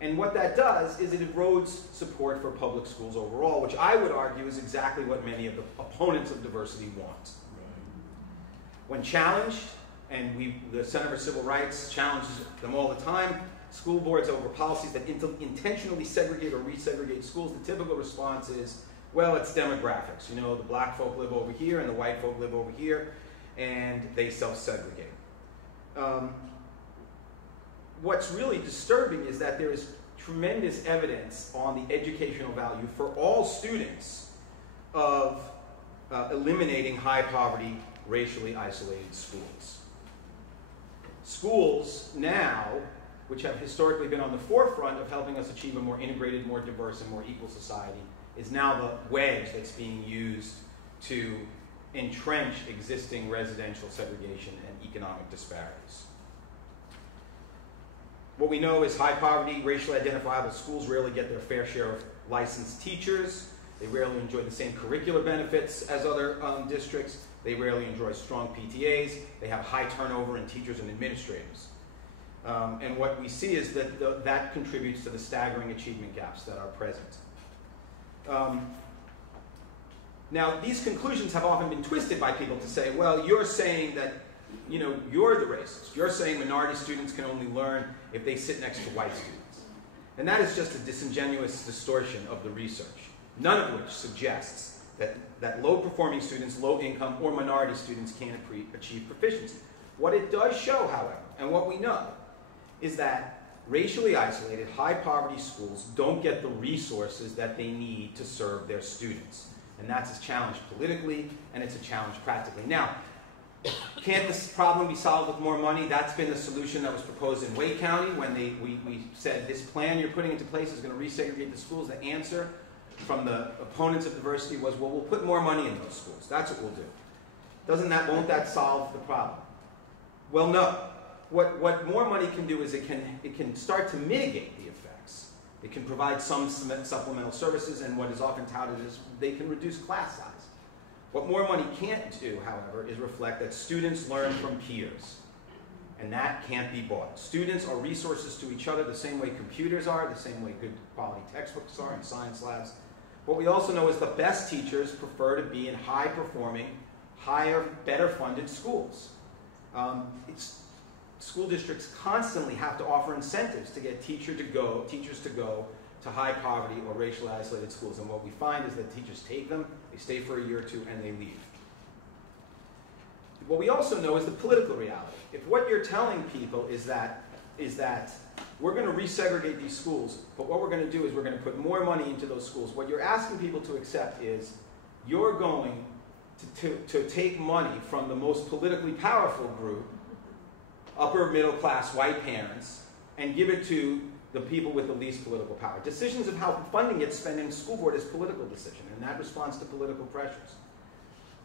And what that does is it erodes support for public schools overall, which I would argue is exactly what many of the opponents of diversity want. When challenged, and the Center for Civil Rights challenges them all the time, school boards over policies that intentionally segregate or resegregate schools, the typical response is, well, it's demographics. You know, the black folk live over here and the white folk live over here, and they self-segregate. What's really disturbing is that there is tremendous evidence on the educational value for all students of eliminating high poverty, racially isolated schools. Schools now, which have historically been on the forefront of helping us achieve a more integrated, more diverse, and more equal society, is now the wedge that's being used to entrench existing residential segregation and economic disparities. What we know is high poverty, racially identifiable schools rarely get their fair share of licensed teachers. They rarely enjoy the same curricular benefits as other districts. They rarely enjoy strong PTAs. They have high turnover in teachers and administrators. And what we see is that that contributes to the staggering achievement gaps that are present. Now, these conclusions have often been twisted by people to say, well, you're saying that, you know, you're the racist. You're saying minority students can only learn if they sit next to white students. And that is just a disingenuous distortion of the research, none of which suggests that low-performing students, low-income, or minority students can't achieve proficiency. What it does show, however, and what we know, is that racially isolated, high-poverty schools don't get the resources that they need to serve their students. And that's a challenge politically, and it's a challenge practically. Now, Can't this problem be solved with more money? That's been the solution that was proposed in Wake County when we said this plan you're putting into place is going to resegregate the schools. The answer from the opponents of diversity was, well, we'll put more money in those schools. That's what we'll do. Won't that solve the problem? Well, no. What more money can do is it can start to mitigate the effects. It can provide some supplemental services, and what is often touted is they can reduce class size. What more money can't do, however, is reflect that students learn from peers. And that can't be bought. Students are resources to each other the same way computers are, the same way good quality textbooks are in science labs. What we also know is the best teachers prefer to be in high-performing, better funded schools. School districts constantly have to offer incentives to get teachers to go to high poverty or racially isolated schools. And what we find is that teachers take them, they stay for a year or two, and they leave. What we also know is the political reality. If what you're telling people is that we're going to resegregate these schools, but what we're going to do is we're going to put more money into those schools, what you're asking people to accept is you're going to take money from the most politically powerful group, upper middle class white parents, and give it to the people with the least political power. Decisions of how funding gets spent in the school board is a political decision, and that responds to political pressures.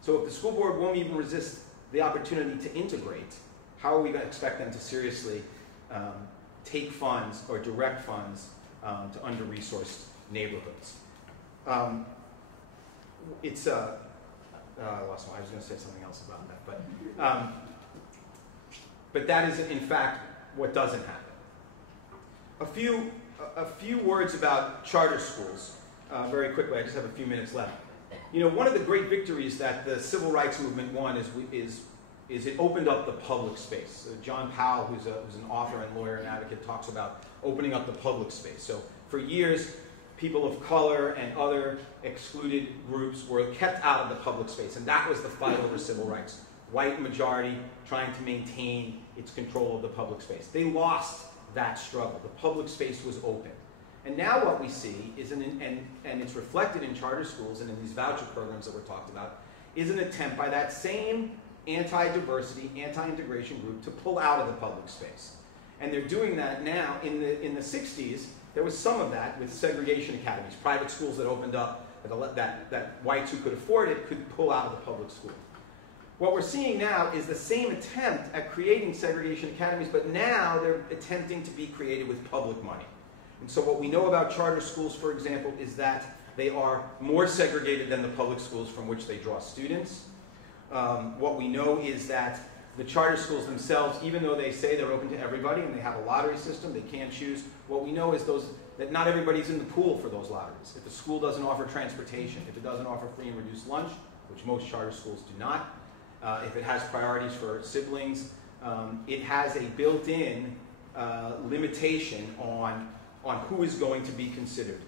So if the school board won't even resist the opportunity to integrate, how are we going to expect them to seriously take funds or direct funds to under-resourced neighborhoods? I lost one. I was going to say something else about that, but that is in fact what doesn't happen. A few words about charter schools, very quickly. I just have a few minutes left. You know, one of the great victories that the civil rights movement won is it opened up the public space. John Powell, who's an author and lawyer and advocate, talks about opening up the public space. So for years, people of color and other excluded groups were kept out of the public space, and that was the fight over civil rights. White majority trying to maintain its control of the public space. They lost that struggle. The public space was open. And now what we see is, and it's reflected in charter schools and in these voucher programs that we're talking about, is an attempt by that same anti-diversity, anti-integration group to pull out of the public space. And they're doing that now. In the 60s, there was some of that with segregation academies, private schools that opened up that whites who could afford it could pull out of the public school. What we're seeing now is the same attempt at creating segregation academies, but now they're attempting to be created with public money. And so what we know about charter schools, for example, is that they are more segregated than the public schools from which they draw students. What we know is that the charter schools themselves, even though they say they're open to everybody and they have a lottery system, they can choose, what we know is that not everybody's in the pool for those lotteries. If the school doesn't offer transportation, if it doesn't offer free and reduced lunch, which most charter schools do not, if it has priorities for siblings, it has a built-in limitation on who is going to be considered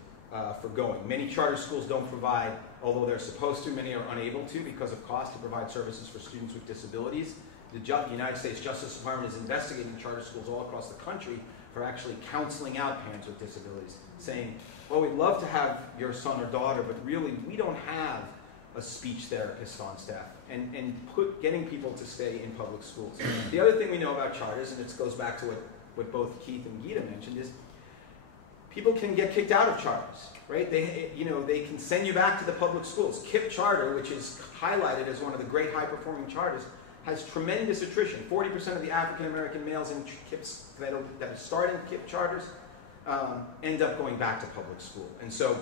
for going. Many charter schools don't provide, although they're supposed to, many are unable to because of cost to provide services for students with disabilities. The United States Justice Department is investigating charter schools all across the country for actually counseling out parents with disabilities, saying, well, we'd love to have your son or daughter, but really we don't have a speech therapist on staff, and getting people to stay in public schools. The other thing we know about charters, and it goes back to what both Keith and Gita mentioned, is people can get kicked out of charters, right? They can send you back to the public schools. KIPP charter, which is highlighted as one of the great high-performing charters, has tremendous attrition. 40% of the African-American males in KIPPs that start in KIPP charters end up going back to public school. And so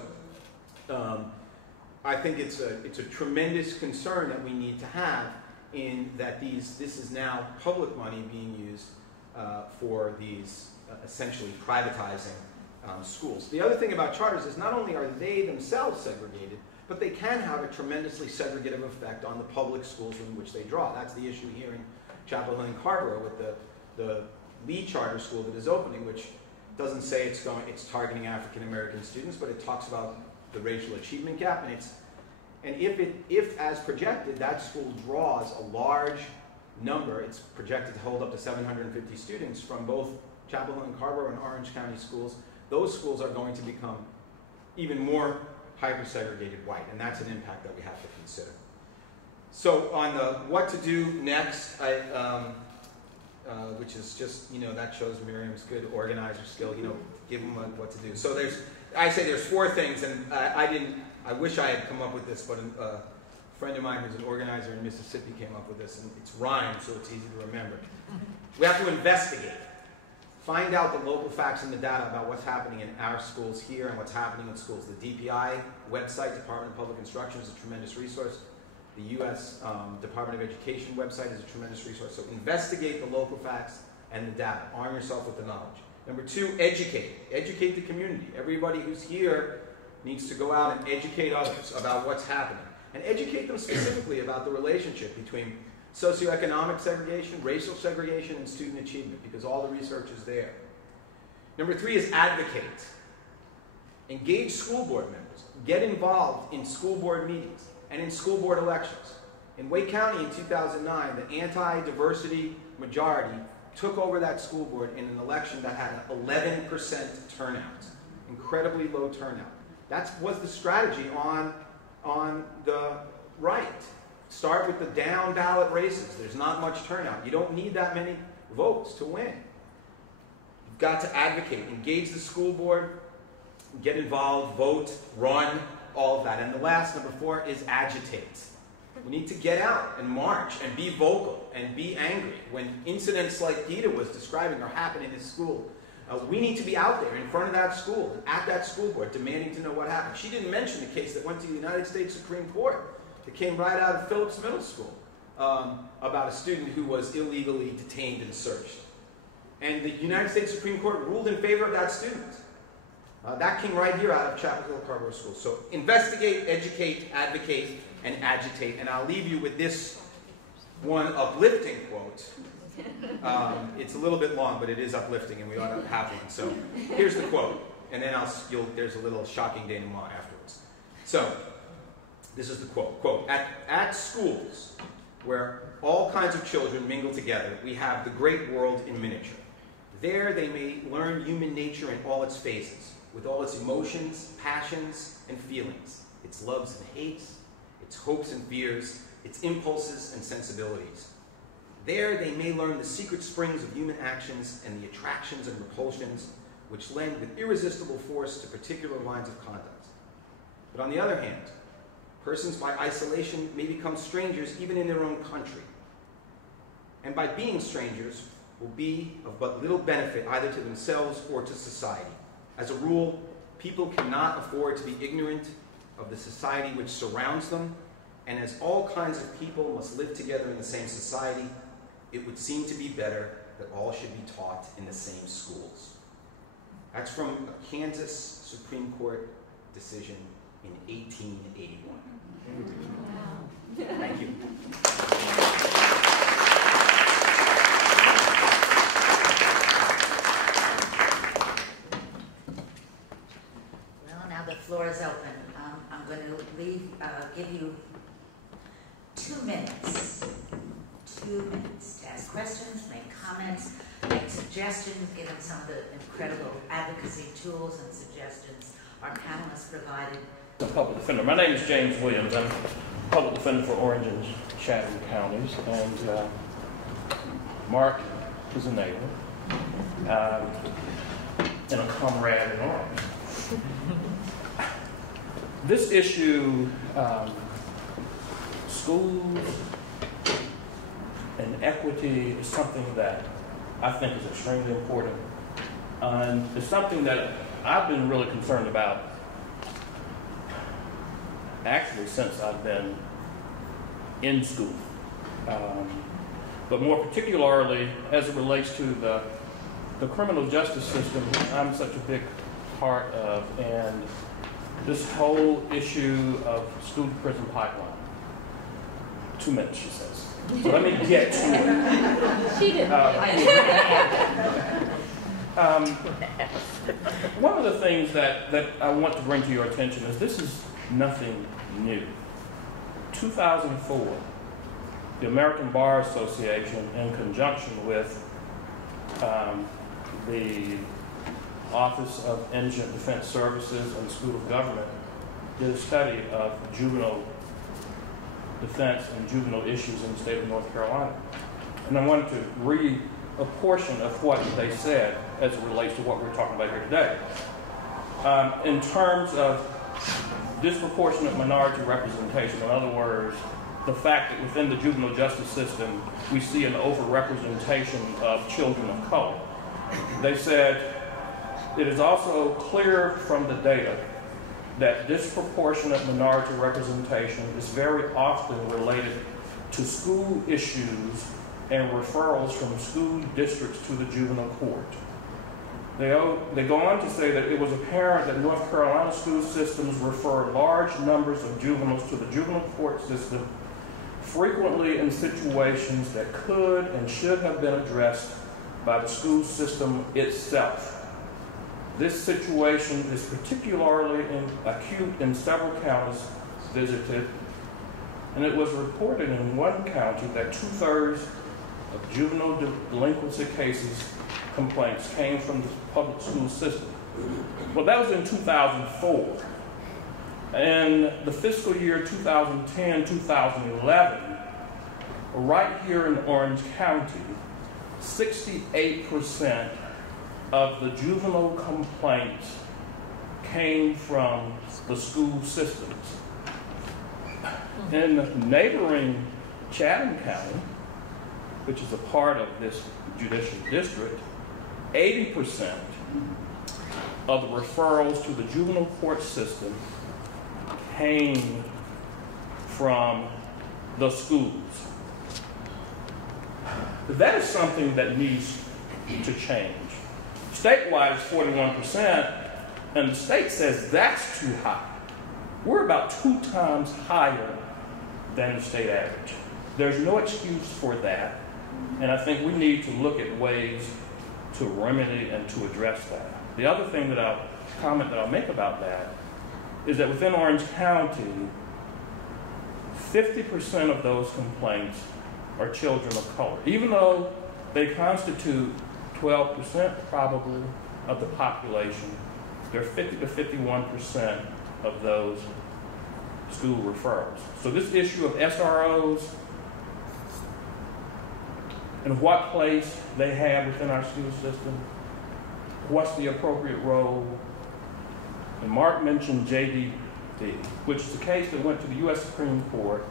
I think it's a tremendous concern that we need to have in that this is now public money being used for these essentially privatizing schools. The other thing about charters is not only are they themselves segregated, but they can have a tremendously segregative effect on the public schools in which they draw. That's the issue here in Chapel Hill and Carrboro with the Lee Charter School that is opening, which doesn't say it's targeting African American students, but it talks about the racial achievement gap, and if as projected that school draws a large number, it's projected to hold up to 750 students from both Chapel Hill and Carrboro and Orange County schools. Those schools are going to become even more hyper-segregated white, and that's an impact that we have to consider. So on the what to do next, which is just, that shows Miriam's good organizer skill, give them what to do. So there's 4 things, and I wish I had come up with this, but a friend of mine who's an organizer in Mississippi came up with this, and it's rhymed, so it's easy to remember. We have to investigate. Find out the local facts and the data about what's happening in our schools here and what's happening in schools. The DPI website, Department of Public Instruction, is a tremendous resource. The U.S. Department of Education website is a tremendous resource. So investigate the local facts and the data. Arm yourself with the knowledge. Number 2, educate. Educate the community. Everybody who's here needs to go out and educate others about what's happening. And educate them specifically about the relationship between socioeconomic segregation, racial segregation, and student achievement, because all the research is there. Number 3 is advocate. Engage school board members. Get involved in school board meetings and in school board elections. In Wake County in 2009, the anti-diversity majority took over that school board in an election that had an 11% turnout. Incredibly low turnout. That was the strategy on the right. Start with the down ballot races. There's not much turnout. You don't need that many votes to win. You've got to advocate, engage the school board, get involved, vote, run, all of that. And the last, number 4, is agitate. We need to get out and march and be vocal and be angry. When incidents like Gita was describing are happening in school, we need to be out there in front of that school, at that school board, demanding to know what happened. She didn't mention the case that went to the United States Supreme Court. It came right out of Phillips Middle School about a student who was illegally detained and searched. And the United States Supreme Court ruled in favor of that student. That came right here out of Chapel Hill Carver School. So investigate, educate, advocate, and agitate. And I'll leave you with this one uplifting quote. It's a little bit long, but it is uplifting, and we ought to have one. So here's the quote. And then there's a little shocking denouement afterwards. So this is the quote. Quote, at schools where all kinds of children mingle together, we have the great world in miniature. There they may learn human nature in all its phases, with all its emotions, passions, and feelings, its loves and hates, its hopes and fears, its impulses and sensibilities. There they may learn the secret springs of human actions and the attractions and repulsions which lend with irresistible force to particular lines of conduct. But on the other hand, persons by isolation may become strangers even in their own country. And by being strangers will be of but little benefit either to themselves or to society. As a rule, people cannot afford to be ignorant of the society which surrounds them, and as all kinds of people must live together in the same society, it would seem to be better that all should be taught in the same schools. That's from a Kansas Supreme Court decision in 1881. Wow. Thank you. Well, now the floor is open. I'm going to give you 2 minutes. 2 minutes to ask questions, make comments, make suggestions, given some of the incredible advocacy tools and suggestions our panelists provided. The public defender. My name is James Williams. I'm public defender for Orange and Chatham counties, and Mark is a neighbor and a comrade in arms. This issue, schools and equity, is something that I think is extremely important, and it's something that I've been really concerned about actually since I've been in school, but more particularly as it relates to the criminal justice system I'm such a big part of, and this whole issue of school-to-prison pipeline. 2 minutes, she says. So let me get to it. She didn't. One of the things that I want to bring to your attention is this is nothing new. 2004, the American Bar Association, in conjunction with the Office of Indigent Defense Services and the School of Government, did a study of juvenile defense in juvenile issues in the state of North Carolina. And I wanted to read a portion of what they said as it relates to what we're talking about here today. In terms of disproportionate minority representation, in other words, the fact that within the juvenile justice system we see an overrepresentation of children of color. They said, it is also clear from the data that disproportionate minority representation is very often related to school issues and referrals from school districts to the juvenile court. They go on to say that it was apparent that North Carolina school systems refer large numbers of juveniles to the juvenile court system, frequently in situations that could and should have been addressed by the school system itself. This situation is particularly acute in several counties visited, and it was reported in one county that 2/3 of juvenile delinquency cases complaints came from the public school system. Well, that was in 2004. In the fiscal year 2010-2011, right here in Orange County, 68% of the juvenile complaints came from the school systems. In neighboring Chatham County, which is a part of this judicial district, 80% of the referrals to the juvenile court system came from the schools. That is something that needs to change. Statewide is 41%, and the state says that's too high. We're about 2 times higher than the state average. There's no excuse for that, and I think we need to look at ways to remedy and to address that. The other thing that I'll make about that is that within Orange County, 50% of those complaints are children of color, even though they constitute 12% probably of the population. They're 50 to 51% of those school referrals. So this issue of SROs and what place they have within our school system, what's the appropriate role. And Mark mentioned JDD, which is a case that went to the U.S. Supreme Court.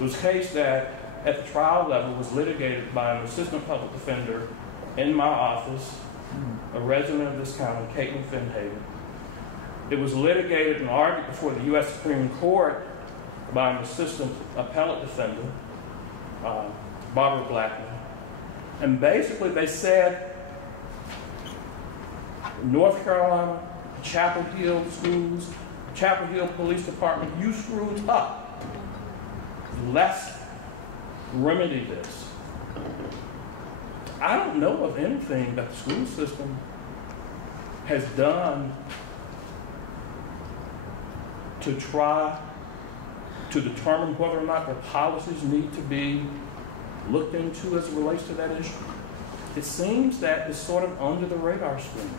It was a case that at the trial level was litigated by an assistant public defender in my office, a resident of this county, Katy Munger. It was litigated and argued before the U.S. Supreme Court by an assistant appellate defender, Barbara Blackman. And basically they said, North Carolina, Chapel Hill schools, Chapel Hill Police Department, you screwed up. Let's remedy this. I don't know of anything that the school system has done to try to determine whether or not their policies need to be looked into as it relates to that issue. It seems that it's sort of under the radar screen.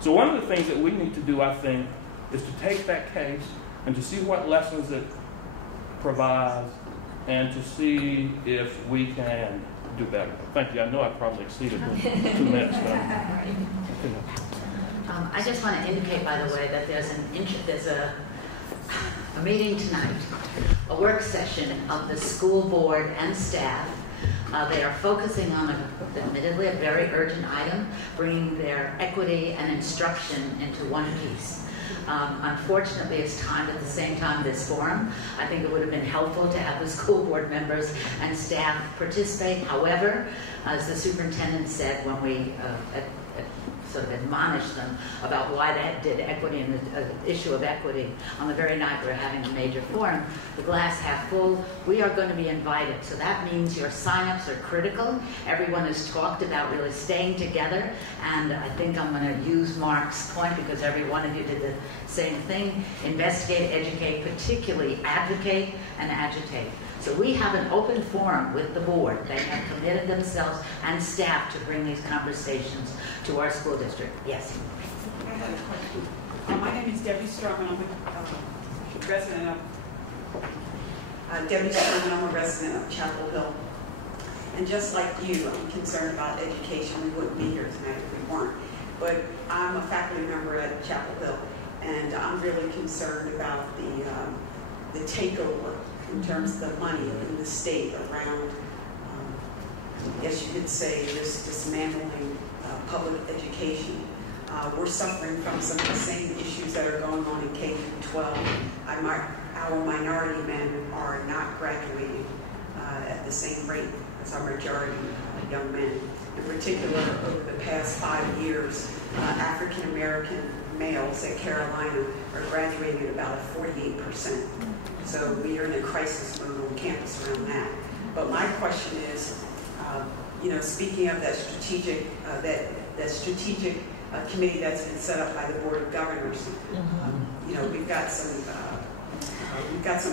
So one of the things that we need to do, I think, is to take that case and to see what lessons it provides and to see if we can do better. Thank you. I know I probably exceeded the 2 minutes. I just want to indicate, by the way, that there's a meeting tonight, a work session of the school board and staff. They are focusing on, admittedly, a very urgent item, bringing their equity and instruction into one piece. Unfortunately, it's timed at the same time this forum. I think it would have been helpful to have the school board members and staff participate. However, as the superintendent said when we sort of admonished them about why they did equity and the issue of equity on the very night we're having a major forum, the glass half full, we are going to be invited. So that means your sign-ups are critical. Everyone has talked about really staying together, and I think I'm going to use Mark's point because every one of you did the same thing. Investigate, educate, particularly advocate and agitate. So we have an open forum with the board. They have committed themselves and staff to bring these conversations to our school district. Yes? I had a question. My name is Debbie Strong, and I'm a resident of Debbie Sherman, I'm a resident of Chapel Hill. And just like you, I'm concerned about education. We wouldn't be here tonight if we weren't. But I'm a faculty member at Chapel Hill, and I'm really concerned about the takeover in terms of the money in the state around, I guess you could say, this dismantling public education. We're suffering from some of the same issues that are going on in K-12. Our minority men are not graduating at the same rate as our majority young men. In particular, over the past 5 years, African American males at Carolina are graduating at about 48%. So we are in a crisis mode on campus around that. But my question is, speaking of that strategic committee that's been set up by the Board of Governors, we've got some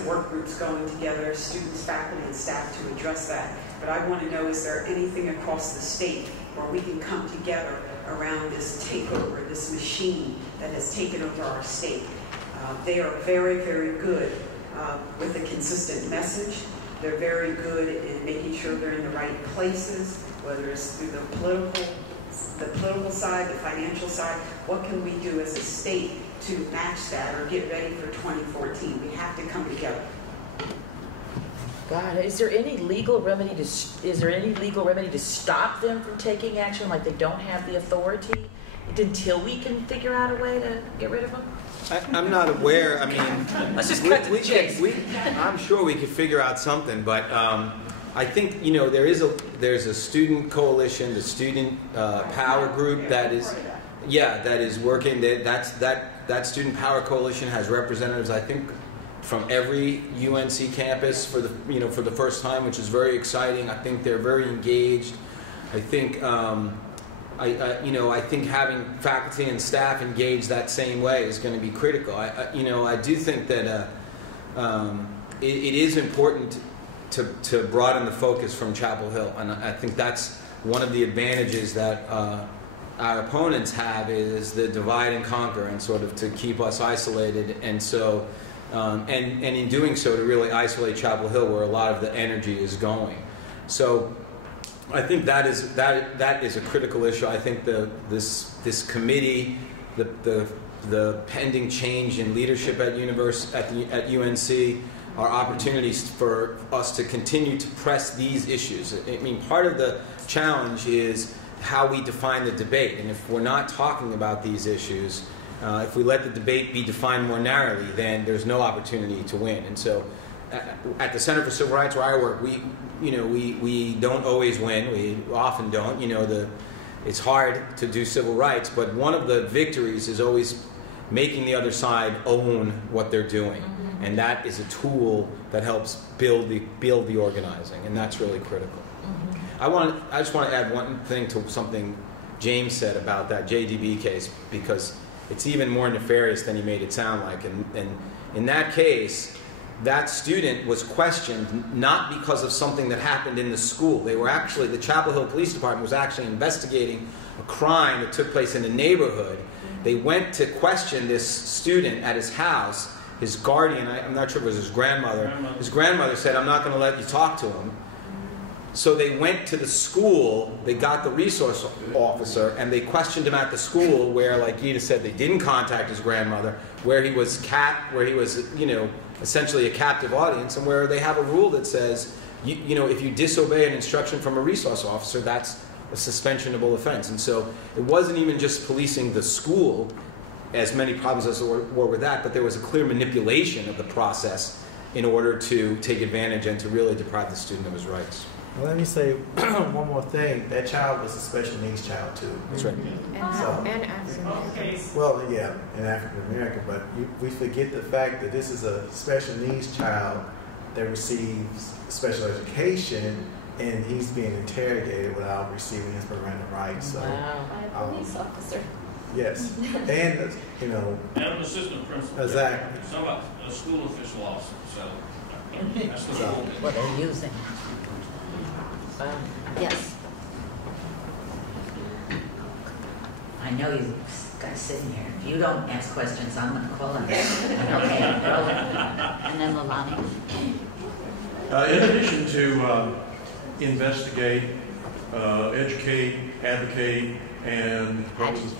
work groups going together, students, faculty, and staff to address that. But I want to know, is there anything across the state where we can come together around this takeover, this machine that has taken over our state? They are very, very good with a consistent message. They're very good in making sure they're in the right places, whether it's through the political side, the financial side. What can we do as a state to match that or get ready for 2014? We have to come together. God, is there any legal remedy to stop them from taking action? Like they don't have the authority until we can figure out a way to get rid of them? I'm not aware. I mean, let's just cut to the chase. I'm sure we could figure out something, but I think there's a student coalition, the student power group that is working. That student power coalition has representatives, I think, from every UNC campus for the first time, which is very exciting. I think they're very engaged. I think I think having faculty and staff engaged that same way is going to be critical. I do think that it is important to broaden the focus from Chapel Hill, and I think that's one of the advantages that our opponents have, is the divide and conquer, and sort of to keep us isolated, and so and in doing so to really isolate Chapel Hill, where a lot of the energy is going. So I think that is a critical issue. I think this committee, the pending change in leadership at UNC, are opportunities for us to continue to press these issues. I mean, part of the challenge is how we define the debate, and if we're not talking about these issues, if we let the debate be defined more narrowly, then there's no opportunity to win. And so, at the Center for Civil Rights, where I work, we don't always win. We often don't. It's hard to do civil rights, but one of the victories is always making the other side own what they're doing, and that is a tool that helps build the organizing, and that's really critical. I just want to add one thing to something James said about that JDB case, because it's even more nefarious than he made it sound like. And in that case, that student was questioned not because of something that happened in the school. The Chapel Hill Police Department was actually investigating a crime that took place in a neighborhood. They went to question this student at his house. His guardian, I'm not sure if it was his grandmother. His grandmother said, "I'm not going to let you talk to him." So they went to the school, they got the resource officer, and they questioned him at the school where, like Gita said, they didn't contact his grandmother, where he was essentially a captive audience, and where they have a rule that says, if you disobey an instruction from a resource officer, that's a suspensionable offense. And so it wasn't even just policing the school, as many problems as there were with that, but there was a clear manipulation of the process in order to take advantage and to really deprive the student of his rights. Well, let me say one more thing. That child was a special needs child too. That's right. And African American. Well, yeah, and African American, but we forget the fact that this is a special needs child that receives special education, and he's being interrogated without receiving his parental rights. So, By a police officer. Yes, and And an assistant principal. Exactly. Somebody, a school official also. So that's the rule. What they're using. Yes. I I know you guys sitting here. If you don't ask questions, I'm going to call on you. Okay, and then Leilani. In addition to investigate, educate, advocate, and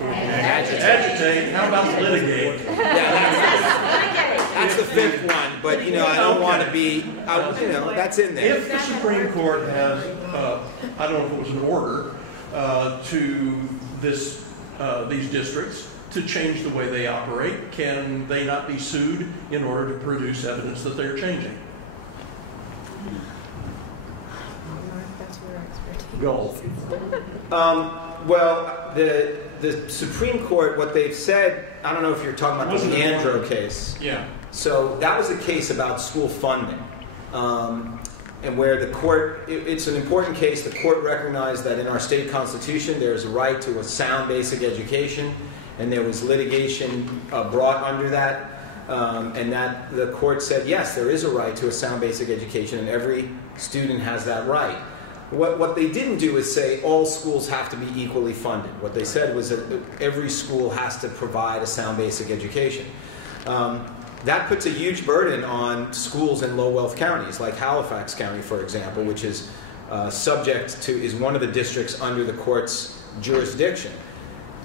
agitate, how about litigate? That's the fifth one, but you know, I don't want to be, that's in there. If the Supreme Court has, I don't know if it was an order to these districts to change the way they operate, can they not be sued in order to produce evidence that they're changing? Go. Well, the Supreme Court, what they've said, I don't know if you're talking about the Leandro case. Yeah. So that was a case about school funding. And where the court, it's an important case, the court recognized that in our state constitution there is a right to a sound basic education, and there was litigation brought under that, and that the court said, yes, there is a right to a sound basic education, and every student has that right. What they didn't do is say all schools have to be equally funded. What they said was that every school has to provide a sound basic education. That puts a huge burden on schools in low-wealth counties, like Halifax County, for example, which is is one of the districts under the court's jurisdiction.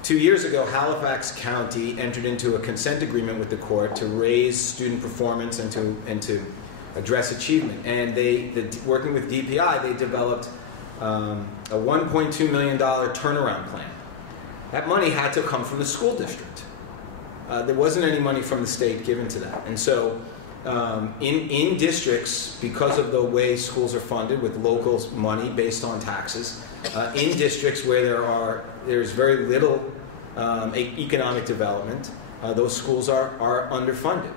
2 years ago, Halifax County entered into a consent agreement with the court to raise student performance and to address achievement. And working with DPI, they developed a $1.2 million turnaround plan. That money had to come from the school district. There wasn't any money from the state given to that. And so in districts, because of the way schools are funded with local money based on taxes, in districts where there's very little economic development, those schools are underfunded.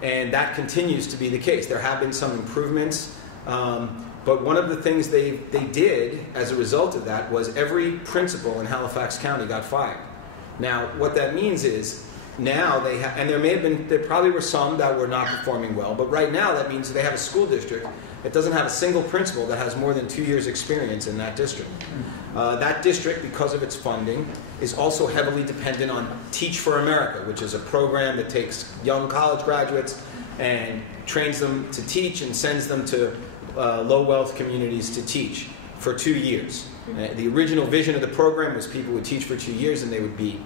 And that continues to be the case. There have been some improvements, but one of the things they did as a result of that was every principal in Halifax County got fired. Now, what that means is now and there probably were some that were not performing well, but right now that means they have a school district that doesn't have a single principal that has more than 2 years experience in that district. That district, because of its funding, is also heavily dependent on Teach for America, which is a program that takes young college graduates and trains them to teach and sends them to low-wealth communities to teach for 2 years. The original vision of the program was people would teach for 2 years and they would be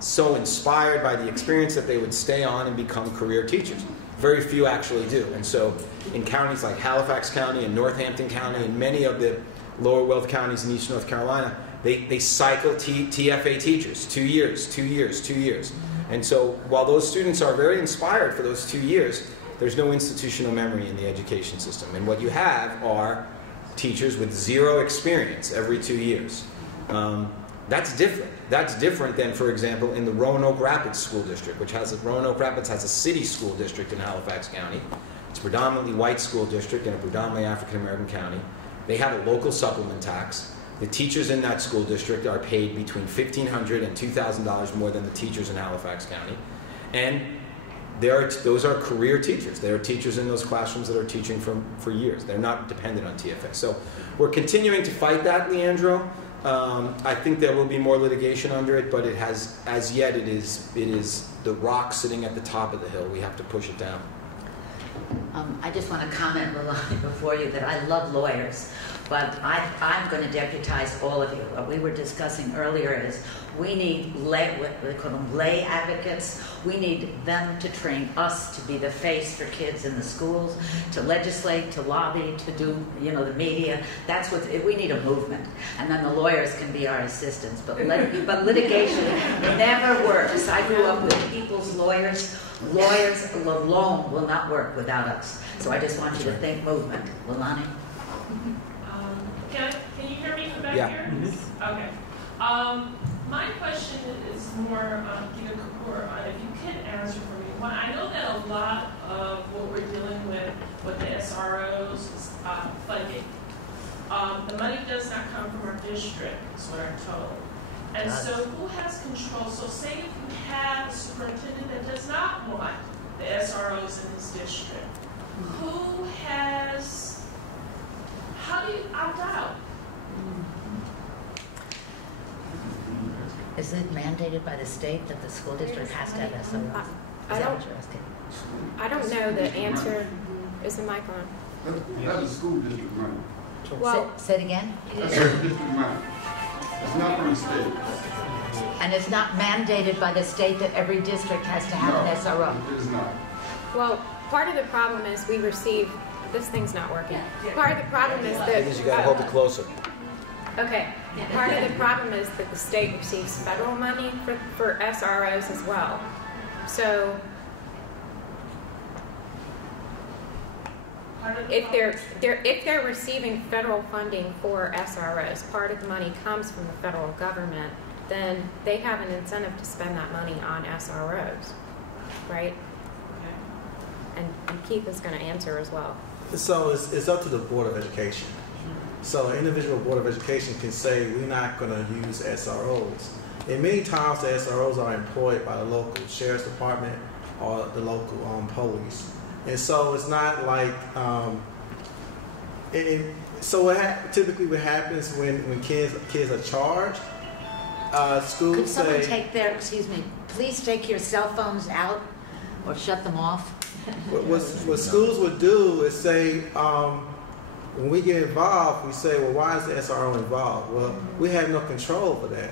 so inspired by the experience that they would stay on and become career teachers. Very few actually do. And so in counties like Halifax County and Northampton County and many of the lower wealth counties in East North Carolina, they cycle TFA teachers, 2 years, 2 years, 2 years. And so while those students are very inspired for those 2 years, there's no institutional memory in the education system. And what you have are teachers with zero experience every 2 years. That's different. That's different than, for example, in the Roanoke Rapids School District, Roanoke Rapids has a city school district in Halifax County. It's a predominantly white school district in a predominantly African-American county. They have a local supplement tax. The teachers in that school district are paid between $1,500 and $2,000 more than the teachers in Halifax County. And those are career teachers. There are teachers in those classrooms that are teaching for years. They're not dependent on TFA. So we're continuing to fight that, Leandro. I think there will be more litigation under it, but it is the rock sitting at the top of the hill. We have to push it down. I just want to comment, Leilani, before you that I love lawyers, but I'm going to deputize all of you. What we were discussing earlier is we need lay advocates. We need them to train us to be the face for kids in the schools, to legislate, to lobby, to do, the media. That's what we need, a movement. And then the lawyers can be our assistants. But litigation never works. I grew up with people's lawyers. Lawyers alone will not work without us. So I just want you to think movement. Leilani? Can you hear me from back here? Okay. My question is more, Gita Kapoor, if you could answer for me. Well, I know that a lot of what we're dealing with the SROs is funding. The money does not come from our district, is what I'm told. And so who has control? So say if you have a superintendent that does not want the SROs in his district, how do you opt out? Is it mandated by the state that the school district has to have SROs? I don't know the answer. Is the mic on? That's a school district money. Well, say it again? That's school district money. It's not from the state. And it's not mandated by the state that every district has to have an SRO? It is not. well, part of the problem is we receive, this thing's not working. Part of the problem is that... You gotta hold it closer. Okay, part of the problem is that the state receives federal money for SROs as well. So if they're receiving federal funding for SROs, part of the money comes from the federal government, then they have an incentive to spend that money on SROs, right? And Keith is going to answer as well. So it's up to the Board of Education. So an individual Board of Education can say, we're not going to use SROs. And many times the SROs are employed by the local sheriff's department or the local police. And so it's not like, typically what happens when kids are charged, schools Could someone say, take their, please take your cell phones out or shut them off? what schools would do is say, when we get involved, we say, well, why is the SRO involved? Well, we have no control over that.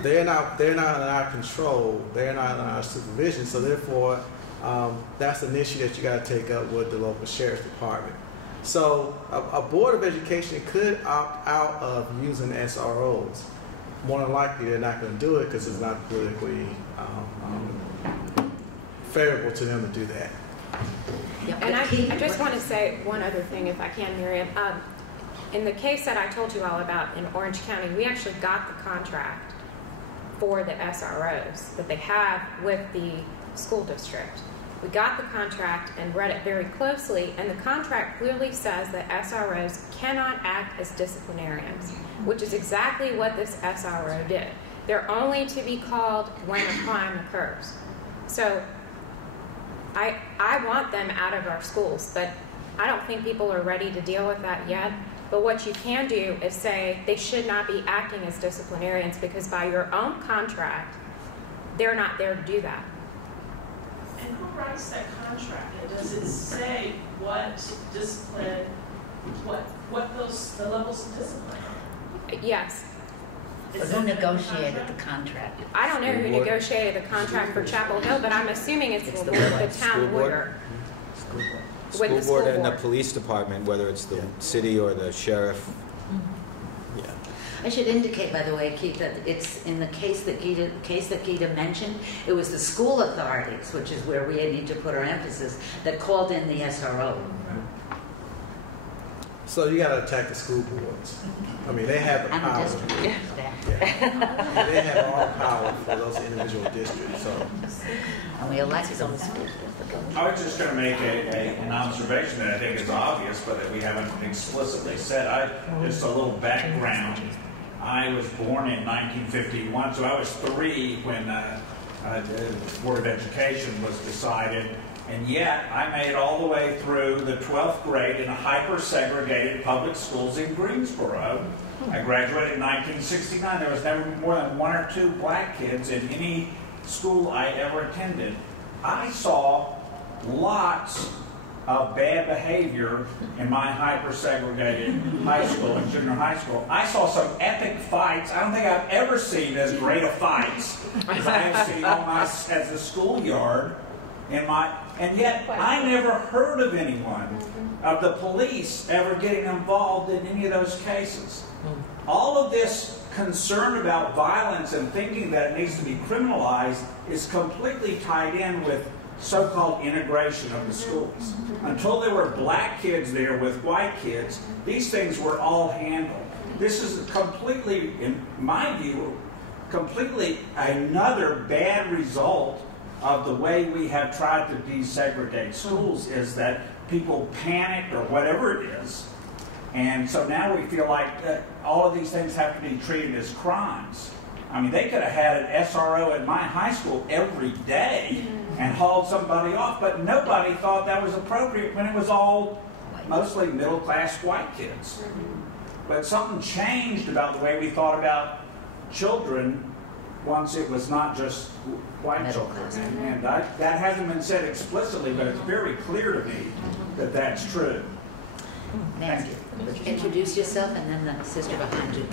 They're not in our control. They're not in our supervision. So therefore, that's an issue that you got to take up with the local sheriff's department. So a Board of Education could opt out of using SROs. More than likely, they're not going to do it because it's not politically favorable to them to do that. And I just want to say one other thing, if I can, Miriam. In the case that I told you all about in Orange County, we actually got the contract for the SROs that they have with the school district. We got the contract and read it very closely, and the contract clearly says that SROs cannot act as disciplinarians, which is exactly what this SRO did. They're only to be called when a crime occurs. So I want them out of our schools, but I don't think people are ready to deal with that yet. But what you can do is say they should not be acting as disciplinarians because by your own contract, they're not there to do that. And who writes that contract? And does it say what discipline, the levels of discipline? Yes. Who negotiated the contract? I don't know who negotiated the contract for Chapel Hill, but I'm assuming it's the town lawyer. School board and the police department, whether it's the city or the sheriff. Yeah. I should indicate, by the way, Keith, that it's in the case that Gita mentioned, it was the school authorities, which is where we need to put our emphasis, that called in the SRO. So you got to attack the school boards. I mean, they have the power. And the district staff. They have all the power for those individual districts. So. And we elected on the school district. I was just going to make an observation that I think is obvious, but that we haven't explicitly said. Just a little background. I was born in 1951, so I was 3 when the Board of Education was decided. And yet, I made it all the way through the 12th grade in a hyper-segregated public schools in Greensboro. I graduated in 1969. There was never more than 1 or 2 black kids in any school I ever attended. I saw lots of bad behavior in my hyper-segregated high school and junior high school. I saw some epic fights. I don't think I've ever seen as great a fights as I have seen as the schoolyard. And yet, I never heard of anyone, of the police, ever getting involved in any of those cases. All of this concern about violence and thinking that it needs to be criminalized is completely tied in with so-called integration of the schools. Until there were black kids there with white kids, these things were all handled. This is completely, in my view, completely another bad result of the way we have tried to desegregate schools, is that people panicked or whatever it is. And so now we feel like all of these things have to be treated as crimes. I mean, they could have had an SRO at my high school every day and hauled somebody off, but nobody thought that was appropriate when it was all mostly middle-class white kids. But something changed about the way we thought about children once it was not just white children. And that hasn't been said explicitly, but it's very clear to me that that's true. Thank you. Would you introduce yourself, and then the sister behind you.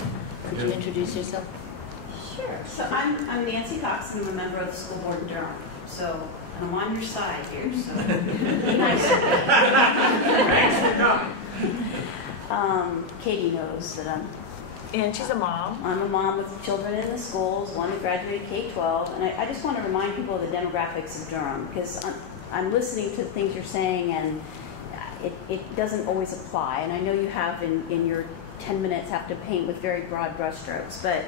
Could you introduce yourself? Sure. So I'm Nancy Cox, and I'm a member of the school board in Durham. So I'm on your side here. So nice. Thanks for coming. Katie knows that And she's a mom. I'm a mom with children in the schools, one who graduated K-12, and I just want to remind people of the demographics of Durham, because I'm listening to the things you're saying, and it doesn't always apply. And I know you have in your 10 minutes have to paint with very broad brushstrokes, but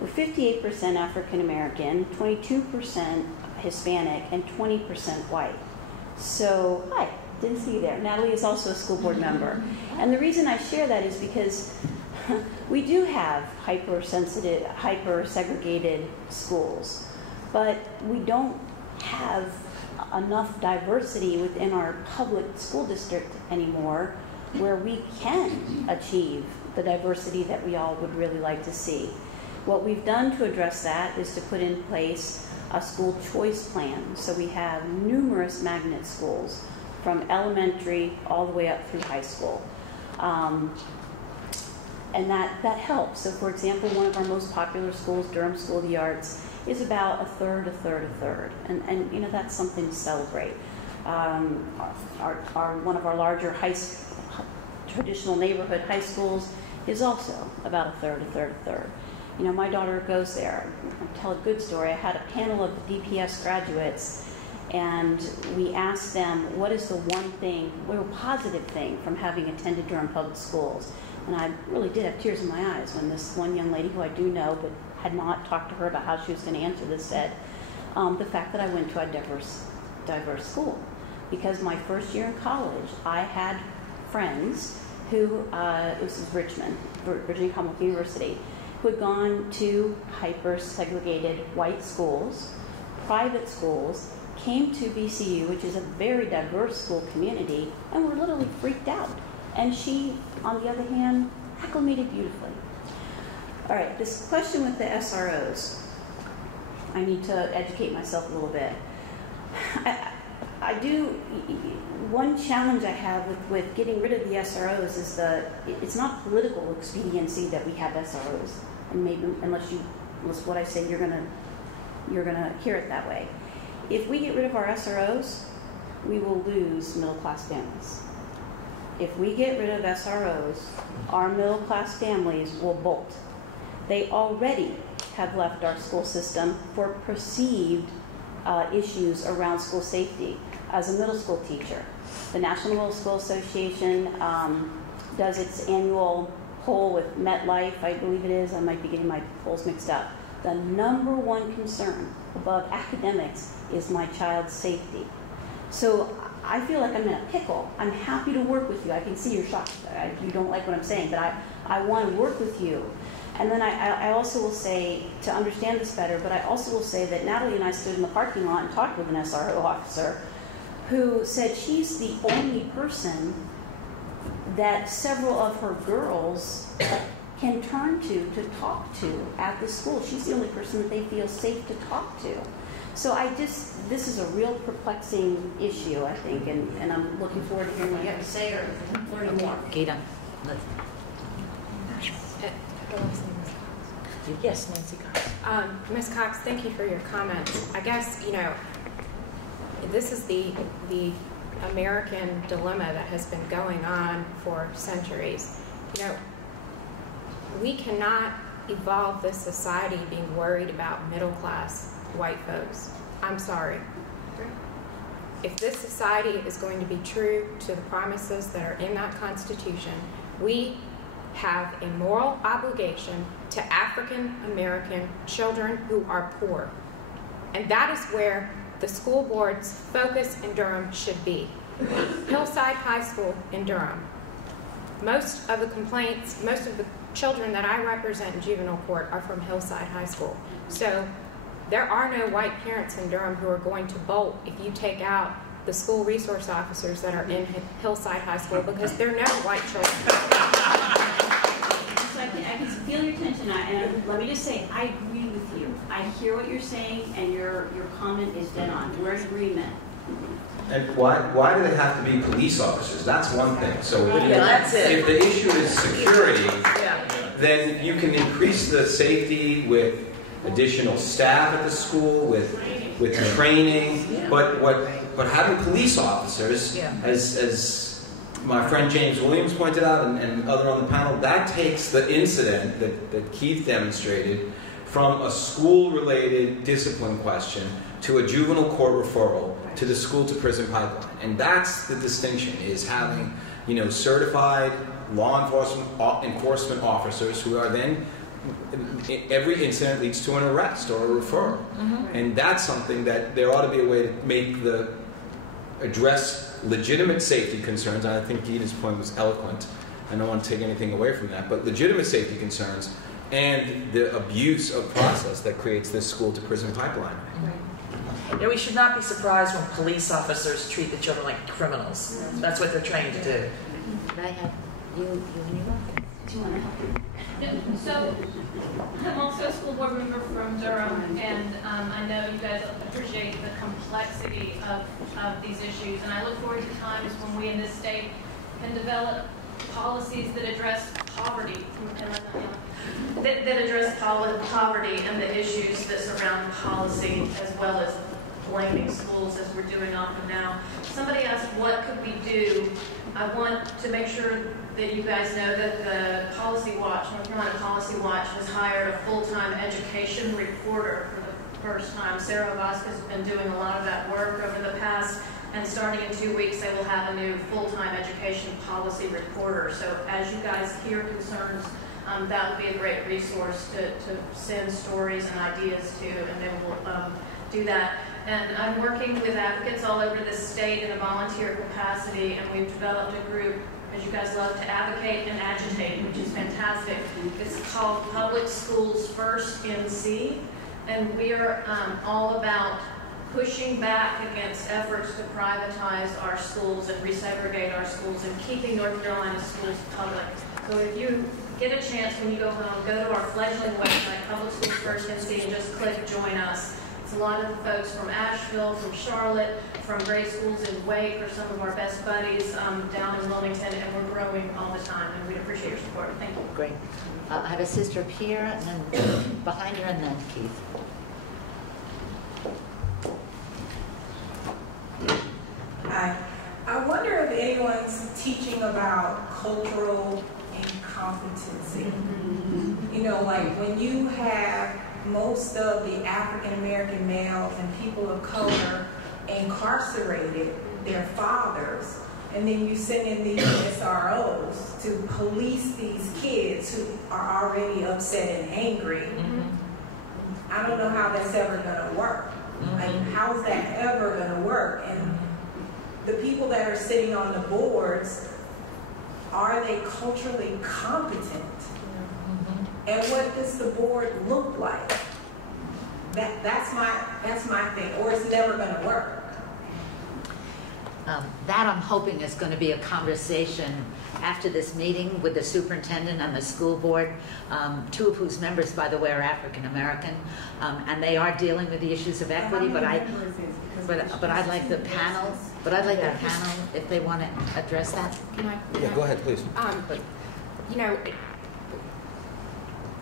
we're 58% African American, 22% Hispanic, and 20% white. So, hi, didn't see you there. Natalie is also a school board member. And the reason I share that is because we do have hypersensitive, hyper-segregated schools, but we don't have enough diversity within our public school district anymore where we can achieve the diversity that we all would really like to see. What we've done to address that is to put in place a school choice plan. So we have numerous magnet schools from elementary all the way up through high school. And that helps. So for example, one of our most popular schools, Durham School of the Arts, is about a third. And you know, that's something to celebrate. One of our larger traditional neighborhood high schools is also about a third. You know, my daughter goes there. I'll tell a good story. I had a panel of the DPS graduates, and we asked them, what is the one thing, what a positive thing from having attended Durham Public Schools? And I really did have tears in my eyes when this one young lady, who I do know but had not talked to her about how she was going to answer this, said, the fact that I went to a diverse school. Because my first year in college, I had friends who, this is Richmond, Virginia Commonwealth University, who had gone to hyper-segregated white schools, private schools, came to VCU, which is a very diverse school community, and were literally freaked out. And she, on the other hand, acclimated beautifully. All right, this question with the SROs. I need to educate myself a little bit. I do, one challenge I have with getting rid of the SROs is it's not political expediency that we have SROs. And maybe, unless what I say, you're gonna hear it that way. If we get rid of our SROs, we will lose middle-class families. If we get rid of SROs, our middle-class families will bolt. They already have left our school system for perceived issues around school safety. As a middle school teacher, the National Middle School Association does its annual poll with MetLife, I believe it is. I might be getting my polls mixed up. The #1 concern above academics is my child's safety. So I feel like I'm in a pickle. I'm happy to work with you. I can see you're shocked. You don't like what I'm saying, but I want to work with you. And then I also will say, to understand this better, but I also will say that Natalie and I stood in the parking lot and talked with an SRO officer who said she's the only person that several of her girls can turn to talk to at the school. She's the only person that they feel safe to talk to. So this is a real perplexing issue, I think, and I'm looking forward to hearing what you have to say or learning more. Gita. Yes, Nancy Cox. Ms. Cox, thank you for your comments. I guess, you know, this is the American dilemma that has been going on for centuries. You know, we cannot evolve this society being worried about middle-class white folks. I'm sorry. If this society is going to be true to the promises that are in that Constitution, we have a moral obligation to African American children who are poor. And that is where the school board's focus in Durham should be. Hillside High School in Durham. Most of the complaints, most of the children that I represent in juvenile court are from Hillside High School. So there are no white parents in Durham who are going to bolt if you take out the school resource officers that are in Hillside High School, because there are no white children. So I can feel your tension, and let me just say, I agree with you. I hear what you're saying, and your comment is dead on. We're in agreement. And why do they have to be police officers? That's one thing. So if the issue is security, then you can increase the safety with additional staff at the school, with training. But having police officers, as my friend James Williams pointed out, and other on the panel, that takes the incident that Keith demonstrated from a school-related discipline question to a juvenile court referral to the school-to-prison pipeline. And that's the distinction, is having, certified law enforcement officers who are then, every incident leads to an arrest or a referral. And that's something that there ought to be a way to address legitimate safety concerns. And I think Gita's point was eloquent. I don't want to take anything away from that, but legitimate safety concerns and the abuse of process that creates this school-to-prison pipeline. Yeah, we should not be surprised when police officers treat the children like criminals. That's what they're trained to do. I have you anyone? Do you want to help? So, I'm also a school board member from Durham, and I know you guys appreciate the complexity of these issues, and I look forward to times when we in this state can develop policies that address poverty, poverty and the issues that surround policy, as well as blaming schools, as we're doing often now. Somebody asked, what could we do? I want to make sure that you guys know that the Policy Watch, North Carolina Policy Watch, has hired a full-time education reporter for the first time. Sarah Vasquez has been doing a lot of that work over the past, and starting in 2 weeks, they will have a new full-time education policy reporter. So as you guys hear concerns, that would be a great resource to send stories and ideas to, and then we'll do that. And I'm working with advocates all over the state in a volunteer capacity, and we've developed a group, as you guys love to advocate and agitate, which is fantastic. It's called Public Schools First NC, and we're all about pushing back against efforts to privatize our schools and resegregate our schools and keeping North Carolina schools public. So if you get a chance when you go home, go to our fledgling website, Public Schools First NC, and just click Join Us. It's a lot of the folks from Asheville, from Charlotte, from grade schools in Wake are some of our best buddies down in Wilmington, and we're growing all the time, and we'd appreciate your support. Thank you. Great. I have a sister up here, and then behind her, and then Keith. Hi. I wonder if anyone's teaching about cultural incompetency. Like when you have most of the African American males and people of color incarcerated, their fathers, and then you send in these SROs to police these kids who are already upset and angry. I don't know how that's ever going to work. Like, how's that ever going to work? And the people that are sitting on the boards, are they culturally competent? And what does the board look like? That's my thing, or it's never going to work. That I'm hoping is going to be a conversation after this meeting with the superintendent and the school board, two of whose members, by the way, are African American, and they are dealing with the issues of equity. But I'd like the panel. But I'd like the panel if they want to address that. Yeah, go ahead, please.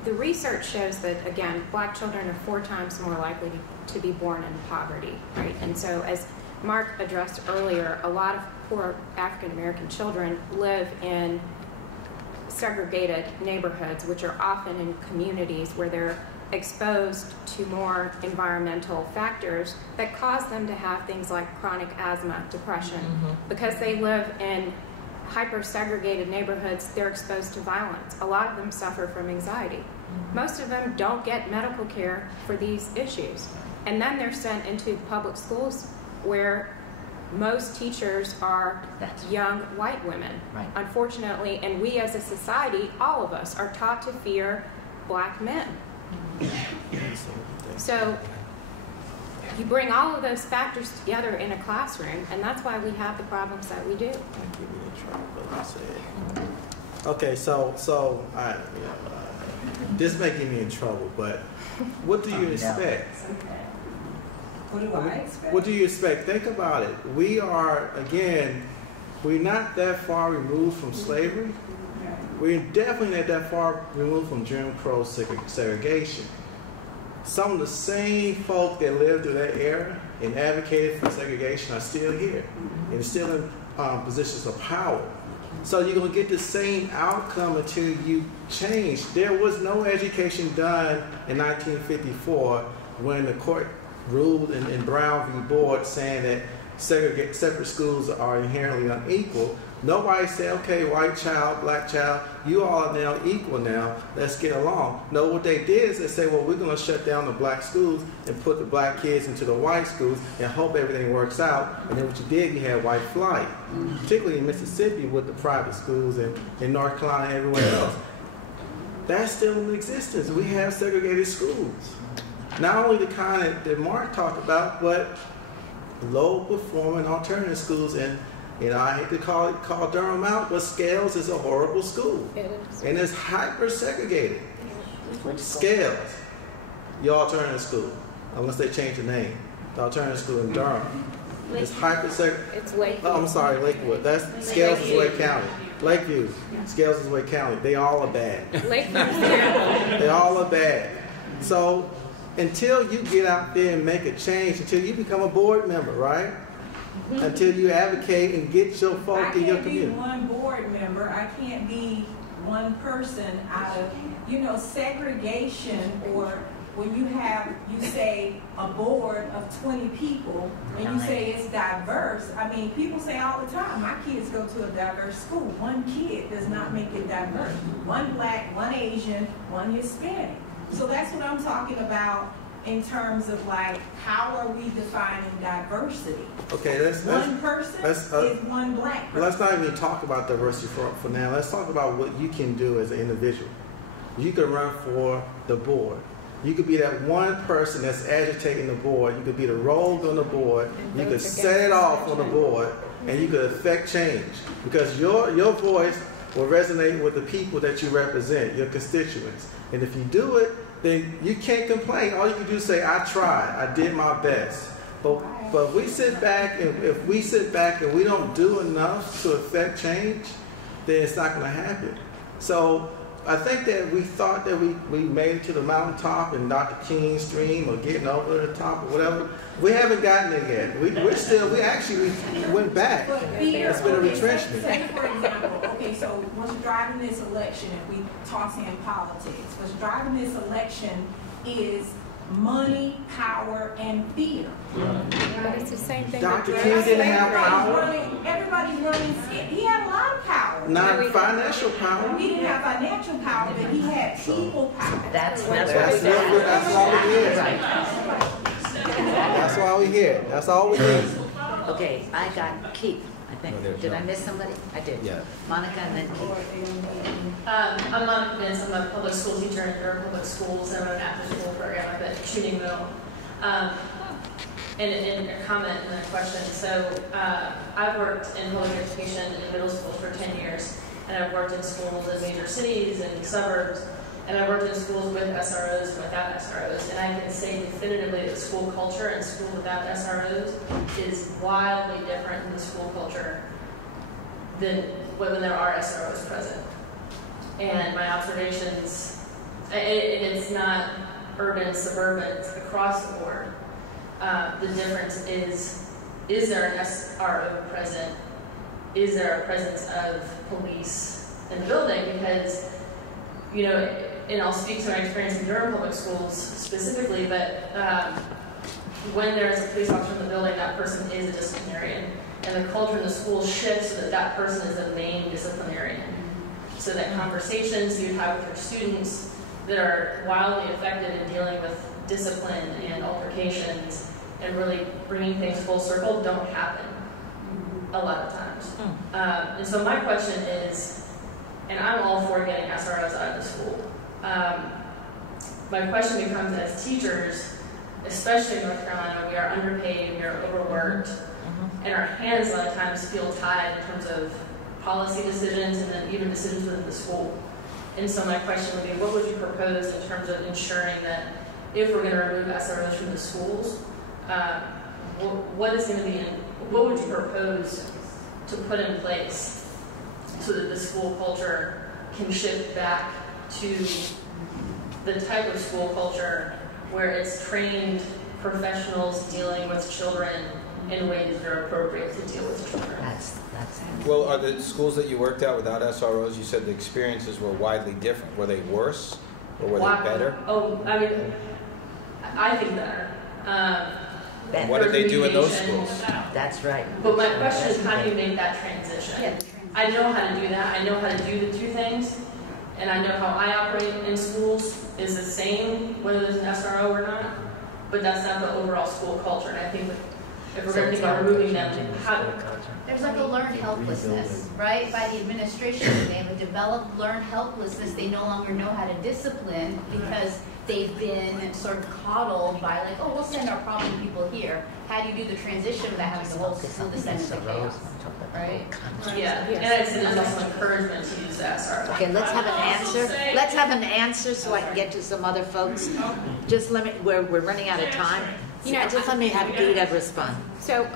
The research shows that, again, Black children are 4 times more likely to be born in poverty, right? And so, as Mark addressed earlier, a lot of poor African American children live in segregated neighborhoods, which are often in communities where they're exposed to more environmental factors that cause them to have things like chronic asthma, depression. Because they live in hyper-segregated neighborhoods, they're exposed to violence. A lot of them suffer from anxiety. Most of them don't get medical care for these issues. And then they're sent into public schools where most teachers are young white women, unfortunately. And we as a society, all of us, are taught to fear Black men. So you bring all of those factors together in a classroom, and that's why we have the problems that we do. Okay, so this may get me in trouble, but what do you expect? What do I expect? What do you expect? Think about it. We are, again, we're not that far removed from slavery. We're definitely not that far removed from Jim Crow segregation. Some of the same folk that lived through that era and advocated for segregation are still here and still in positions of power. So you're going to get the same outcome until you change. There was no education done in 1954 when the court ruled in Brown v. Board saying that separate schools are inherently unequal. Nobody said, okay, white child, black child, you all are now equal now, let's get along. No, what they did is they said, well, we're going to shut down the black schools and put the black kids into the white schools and hope everything works out. And then what you did, you had white flight, particularly in Mississippi with the private schools and in North Carolina and everywhere else. That's still in existence. We have segregated schools. Not only the kind that Mark talked about, but low-performing alternative schools. And I hate to call Durham out, but Scales is a horrible school. It is. And it's hyper-segregated. Scales, your alternative school, unless they change the name. The alternative school in Durham. It's hyper-segregated. It's Lakewood. Oh, I'm sorry, Lakewood. That's Scales is Wake County. Lakeview, Scales is Wake County. They all are bad. They all are bad. So until you get out there and make a change, until you become a board member, right? Until you advocate and get your folk in your community. I can't be one board member. I can't be one person out of, segregation, or when you say a board of 20 people and you say it's diverse. I mean, people say all the time, my kids go to a diverse school. One kid does not make it diverse. One black, one Asian, one Hispanic. So that's what I'm talking about in terms of how are we defining diversity? Okay, one person is one black person. Let's not even talk about diversity for now. Let's talk about what you can do as an individual. You can run for the board. You could be that one person that's agitating the board. You could be the rogue on the board. You could set it off on the board, and you could affect change because your voice will resonate with the people that you represent, your constituents. And if you do it, then you can't complain. All you can do is say, I tried, I did my best. But we sit back, and if we sit back and we don't do enough to affect change, then it's not going to happen. So I think that we thought that we made it to the mountaintop and Dr. King's dream or getting over the top or whatever. We haven't gotten there yet. We went back. It's been a retrenchment. Say, for example, so what's driving this election, if we toss in politics, what's driving this election is money, power, and fear. But it's the same thing. Dr. King didn't have power. Everybody's running. He had a lot of power. Not financial power. He didn't have financial power, but he had people power. That's why we're here. That's why we're here. That's all we need. Okay, I got Keith. I think. Did I miss somebody? I did. Yeah. Monica and then Keith. I'm Monica Vince. I'm a public school teacher in Durham Public Schools. I'm on an after-school program up at Shooting Mill. And in a comment and a question, so I've worked in public education in middle schools for 10 years, and I've worked in schools in major cities and suburbs, and I've worked in schools with SROs and without SROs, and I can say definitively that school culture and school without SROs is wildly different than the school culture than when there are SROs present. And my observations, and it's not urban, suburban, it's across the board. The difference is there an SRO present? Is there a presence of police in the building? Because, and I'll speak to my experience in Durham Public Schools specifically, but when there is a police officer in the building, that person is a disciplinarian. And the culture in the school shifts so that that person is the main disciplinarian. So that conversations you have with your students that are wildly effective in dealing with discipline and altercations and really bringing things full circle don't happen a lot of times. And so my question is, and I'm all for getting SROs out of the school. My question becomes, as teachers, especially in North Carolina, we are underpaid, we are overworked, and our hands a lot of times feel tied in terms of policy decisions and then even decisions within the school. And so my question would be, what would you propose in terms of ensuring that if we're going to remove SROs from the schools, what is going to be, what would you propose to put in place so that the school culture can shift back to the type of school culture where it's trained professionals dealing with children in ways that are appropriate to deal with children? That's Well, are the schools that you worked at without SROs, you said the experiences were widely different. Were they worse or were they better? Oh, I mean, I think better. What did they do in those schools? That's right. But my question is, how do you make that transition? Yeah. I know how to do that. I know how to do the two things. And I know how I operate in schools is the same, whether there's an SRO or not. But that's not the overall school culture. And I think if we're going to think about removing them, there's like a learned helplessness, right? By the administration, they have a developed learned helplessness. They no longer know how to discipline because they've been sort of coddled by like, oh, we'll send our problem people here. How do you do the transition without having the whole school descend into chaos, right? Yeah, and I'd say there's also encouragement to use the SRO. Okay, let's have an answer. Let's have an answer so I can get to some other folks. Just let me, we're running out of time. You know, just let me have Gita respond. So,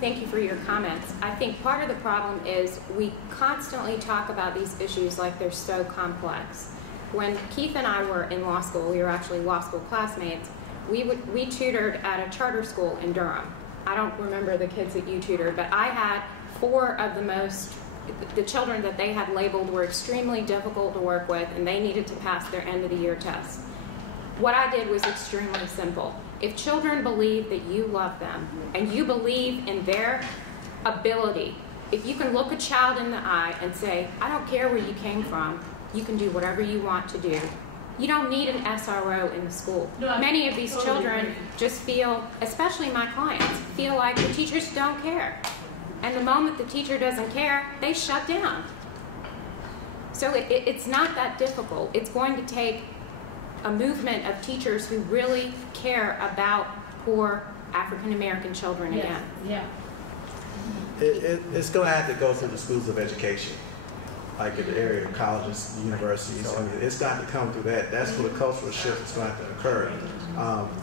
thank you for your comments. I think part of the problem is we constantly talk about these issues like they're so complex. When Keith and I were in law school, we were actually law school classmates, we tutored at a charter school in Durham. I don't remember the kids that you tutored, but I had 4 of the children that they had labeled were extremely difficult to work with, and they needed to pass their end of the year test. What I did was extremely simple. If children believe that you love them and you believe in their ability, if you can look a child in the eye and say, I don't care where you came from, you can do whatever you want to do. You don't need an SRO in the school. Many of these children just feel, especially my clients, feel like the teachers don't care. And the moment the teacher doesn't care, they shut down. So it's not that difficult. It's going to take a movement of teachers who really care about poor African American children again. Yeah. It's going to have to go through the schools of education, like in the area of colleges, universities. I mean, it's got to come through that. That's where the cultural shift is going to have to occur.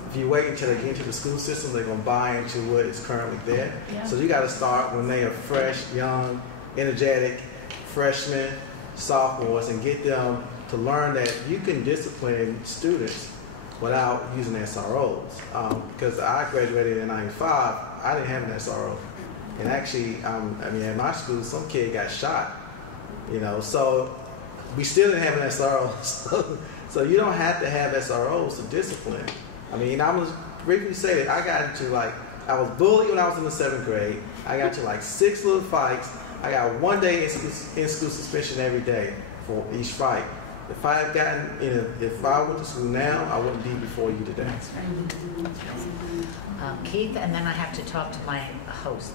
If you wait until they get into the school system, they're going to buy into what is currently there. Yeah. So you got to start when they are fresh, young, energetic, freshmen, sophomores, and get them to learn that you can discipline students without using SROs. Because I graduated in '95, I didn't have an SRO. And actually, at my school, some kid got shot, so we still didn't have an SRO. So you don't have to have SROs to discipline. I'm going to briefly say that I got into I was bullied when I was in the 7th grade. I got into 6 little fights. I got 1 day in school suspension every day for each fight. If I went to school now, I wouldn't be before you today. Keith, and then I have to talk to my host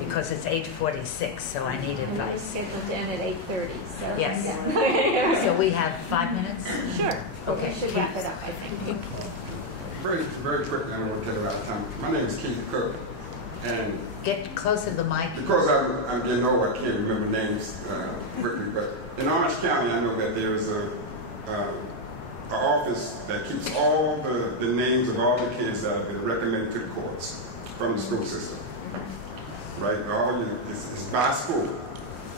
because it's 8:46, so I need advice. We're scheduled to end at 8:30. So yes. Yeah. So we have 5 minutes? Sure. Okay. We should wrap it up, I think. Very, very quickly, I don't want to take a lot of time. My name is Keith Cook, and get closer to the mic. Because I'm getting old, I can't remember names quickly. But in Orange County, I know that there is an office that keeps all the names of all the kids that have been recommended to the courts from the school system. Right? It's by school.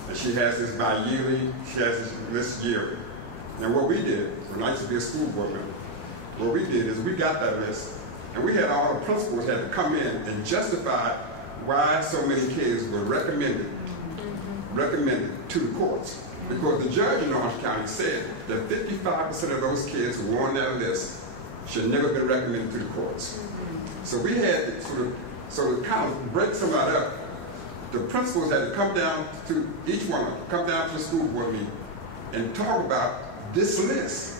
And she has this by yearly, she has this list yearly. And what we did, when I used to be a school board member, what we did is we got that list, and we had all the principals had to come in and justify why so many kids were recommended to the courts. Because the judge in Orange County said that 55% of those kids who were on that list should never be recommended to the courts. So we had to kind of break some of that up. The principals had to come down to each one of them, come down to the school board meeting and talk about this list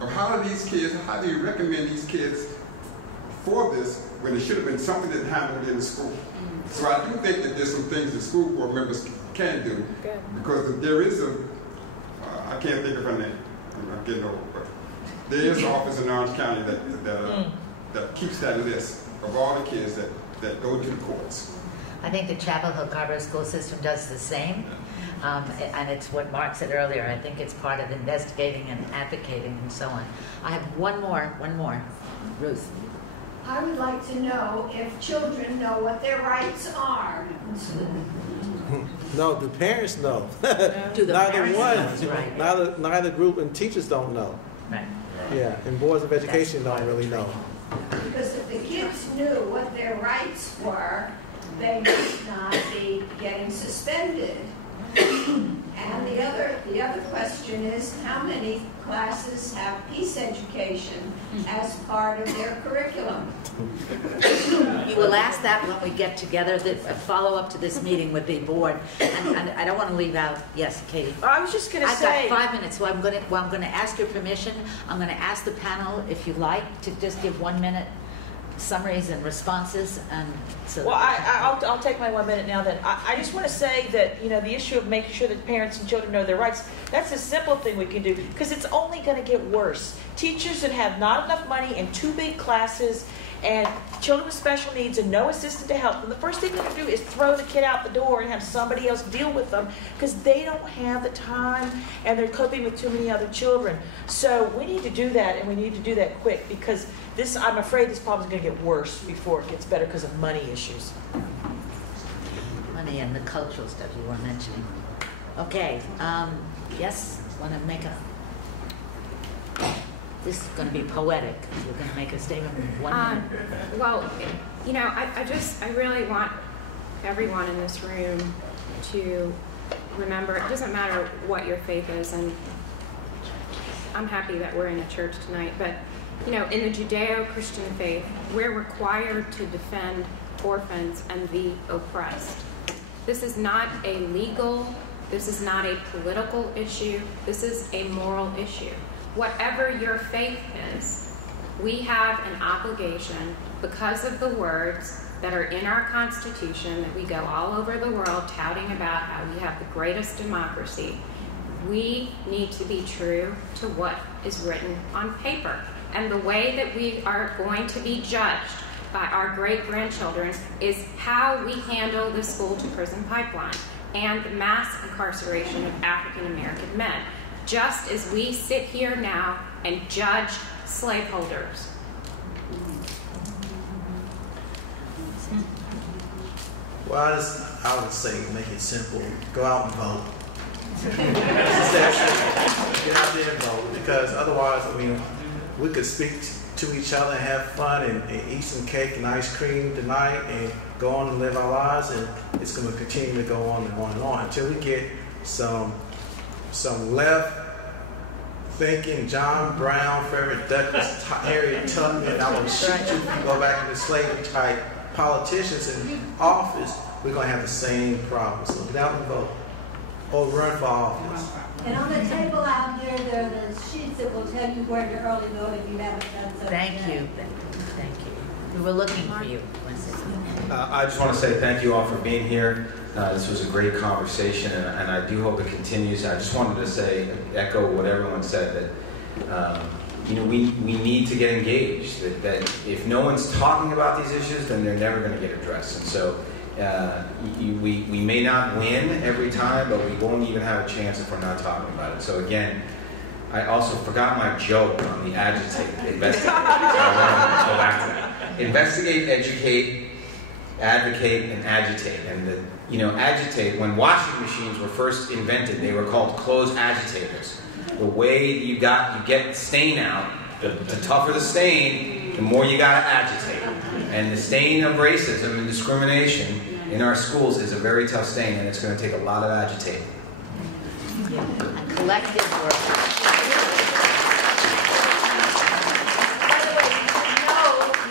of how do you recommend these kids for this when it should have been something that happened in the school. So I do think that there's some things that school board members can do. Good. Because there is I can't think of her name, I'm getting old, but there is an office in Orange County that keeps that list of all the kids that go to the courts. I think the Chapel Hill Carver school system does the same. And it's what Mark said earlier. I think it's part of investigating and advocating and so on. I have one more. Ruth. I would like to know if children know what their rights are in school. No, the parents know. Do the neither parents one. know, right. Neither group and teachers don't know. Right. Yeah, and boards of education don't really know. Because if the kids knew what their rights were, they might not be getting suspended. And the other question is, how many classes have peace education as part of their curriculum? You will ask that when we get together. The follow up to this meeting with the board, and I don't want to leave out. Yes, Katie. I was just going to say. I've got 5 minutes, so I'm going to ask your permission. I'm going to ask the panel if you like to just give 1 minute summaries and responses, and so. Well, I'll take my 1 minute now. Then I just want to say that the issue of making sure that parents and children know their rights. That's a simple thing we can do because it's only going to get worse. Teachers that have not enough money in 2 big classes, and children with special needs and no assistant to help them, the first thing they're going to do is throw the kid out the door and have somebody else deal with them because they don't have the time and they're coping with too many other children. So we need to do that, and we need to do that quick because I'm afraid this problem is going to get worse before it gets better because of money issues. Money and the cultural stuff you were mentioning. Okay, yes, want to make a... This is going to be poetic. We're going to make a statement in 1 minute. Well, I really want everyone in this room to remember, it doesn't matter what your faith is, and I'm happy that we're in a church tonight, but in the Judeo-Christian faith, we're required to defend orphans and the oppressed. This is not a legal, this is not a political issue, this is a moral issue. Whatever your faith is, we have an obligation because of the words that are in our Constitution that we go all over the world touting about how we have the greatest democracy. We need to be true to what is written on paper. And the way that we are going to be judged by our great-grandchildren is how we handle the school-to-prison pipeline and the mass incarceration of African-American men, just as we sit here now and judge slaveholders. Well, I would say make it simple. Go out and vote. Get out there and vote, because otherwise, we could speak to each other and have fun and eat some cake and ice cream tonight and go on and live our lives, and it's going to continue to go on and on and on until we get some left thinking John Brown, Frederick Douglass, Harriet Tubman, I will shoot you if you go back into slavery type politicians in office. We're going to have the same problem. So get out and vote or run for office. And on the table out here, there are the sheets that will tell you where to early vote if you haven't done so. Thank you. Thank you. We were looking for you. I just want to say thank you all for being here. This was a great conversation, and I do hope it continues. I just wanted to say, echo what everyone said, that we need to get engaged. That if no one's talking about these issues, then they're never going to get addressed. And so we may not win every time, but we won't even have a chance if we're not talking about it. So again, I also forgot my joke on the agitate, investigate. So I want to go back to that. Investigate, educate, advocate, and agitate. And agitate, when washing machines were first invented, they were called clothes agitators. The way you get the stain out, the tougher the stain, the more you got to agitate. And the stain of racism and discrimination in our schools is a very tough stain, and it's going to take a lot of agitating. A collective work. By the way,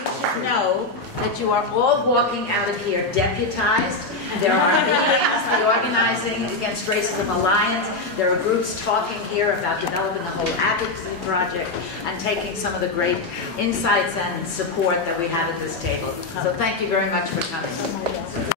you should know that you are all walking out of here deputized. There are meetings, the Organizing Against Racism Alliance. There are groups talking here about developing a whole advocacy project and taking some of the great insights and support that we have at this table. So thank you very much for coming.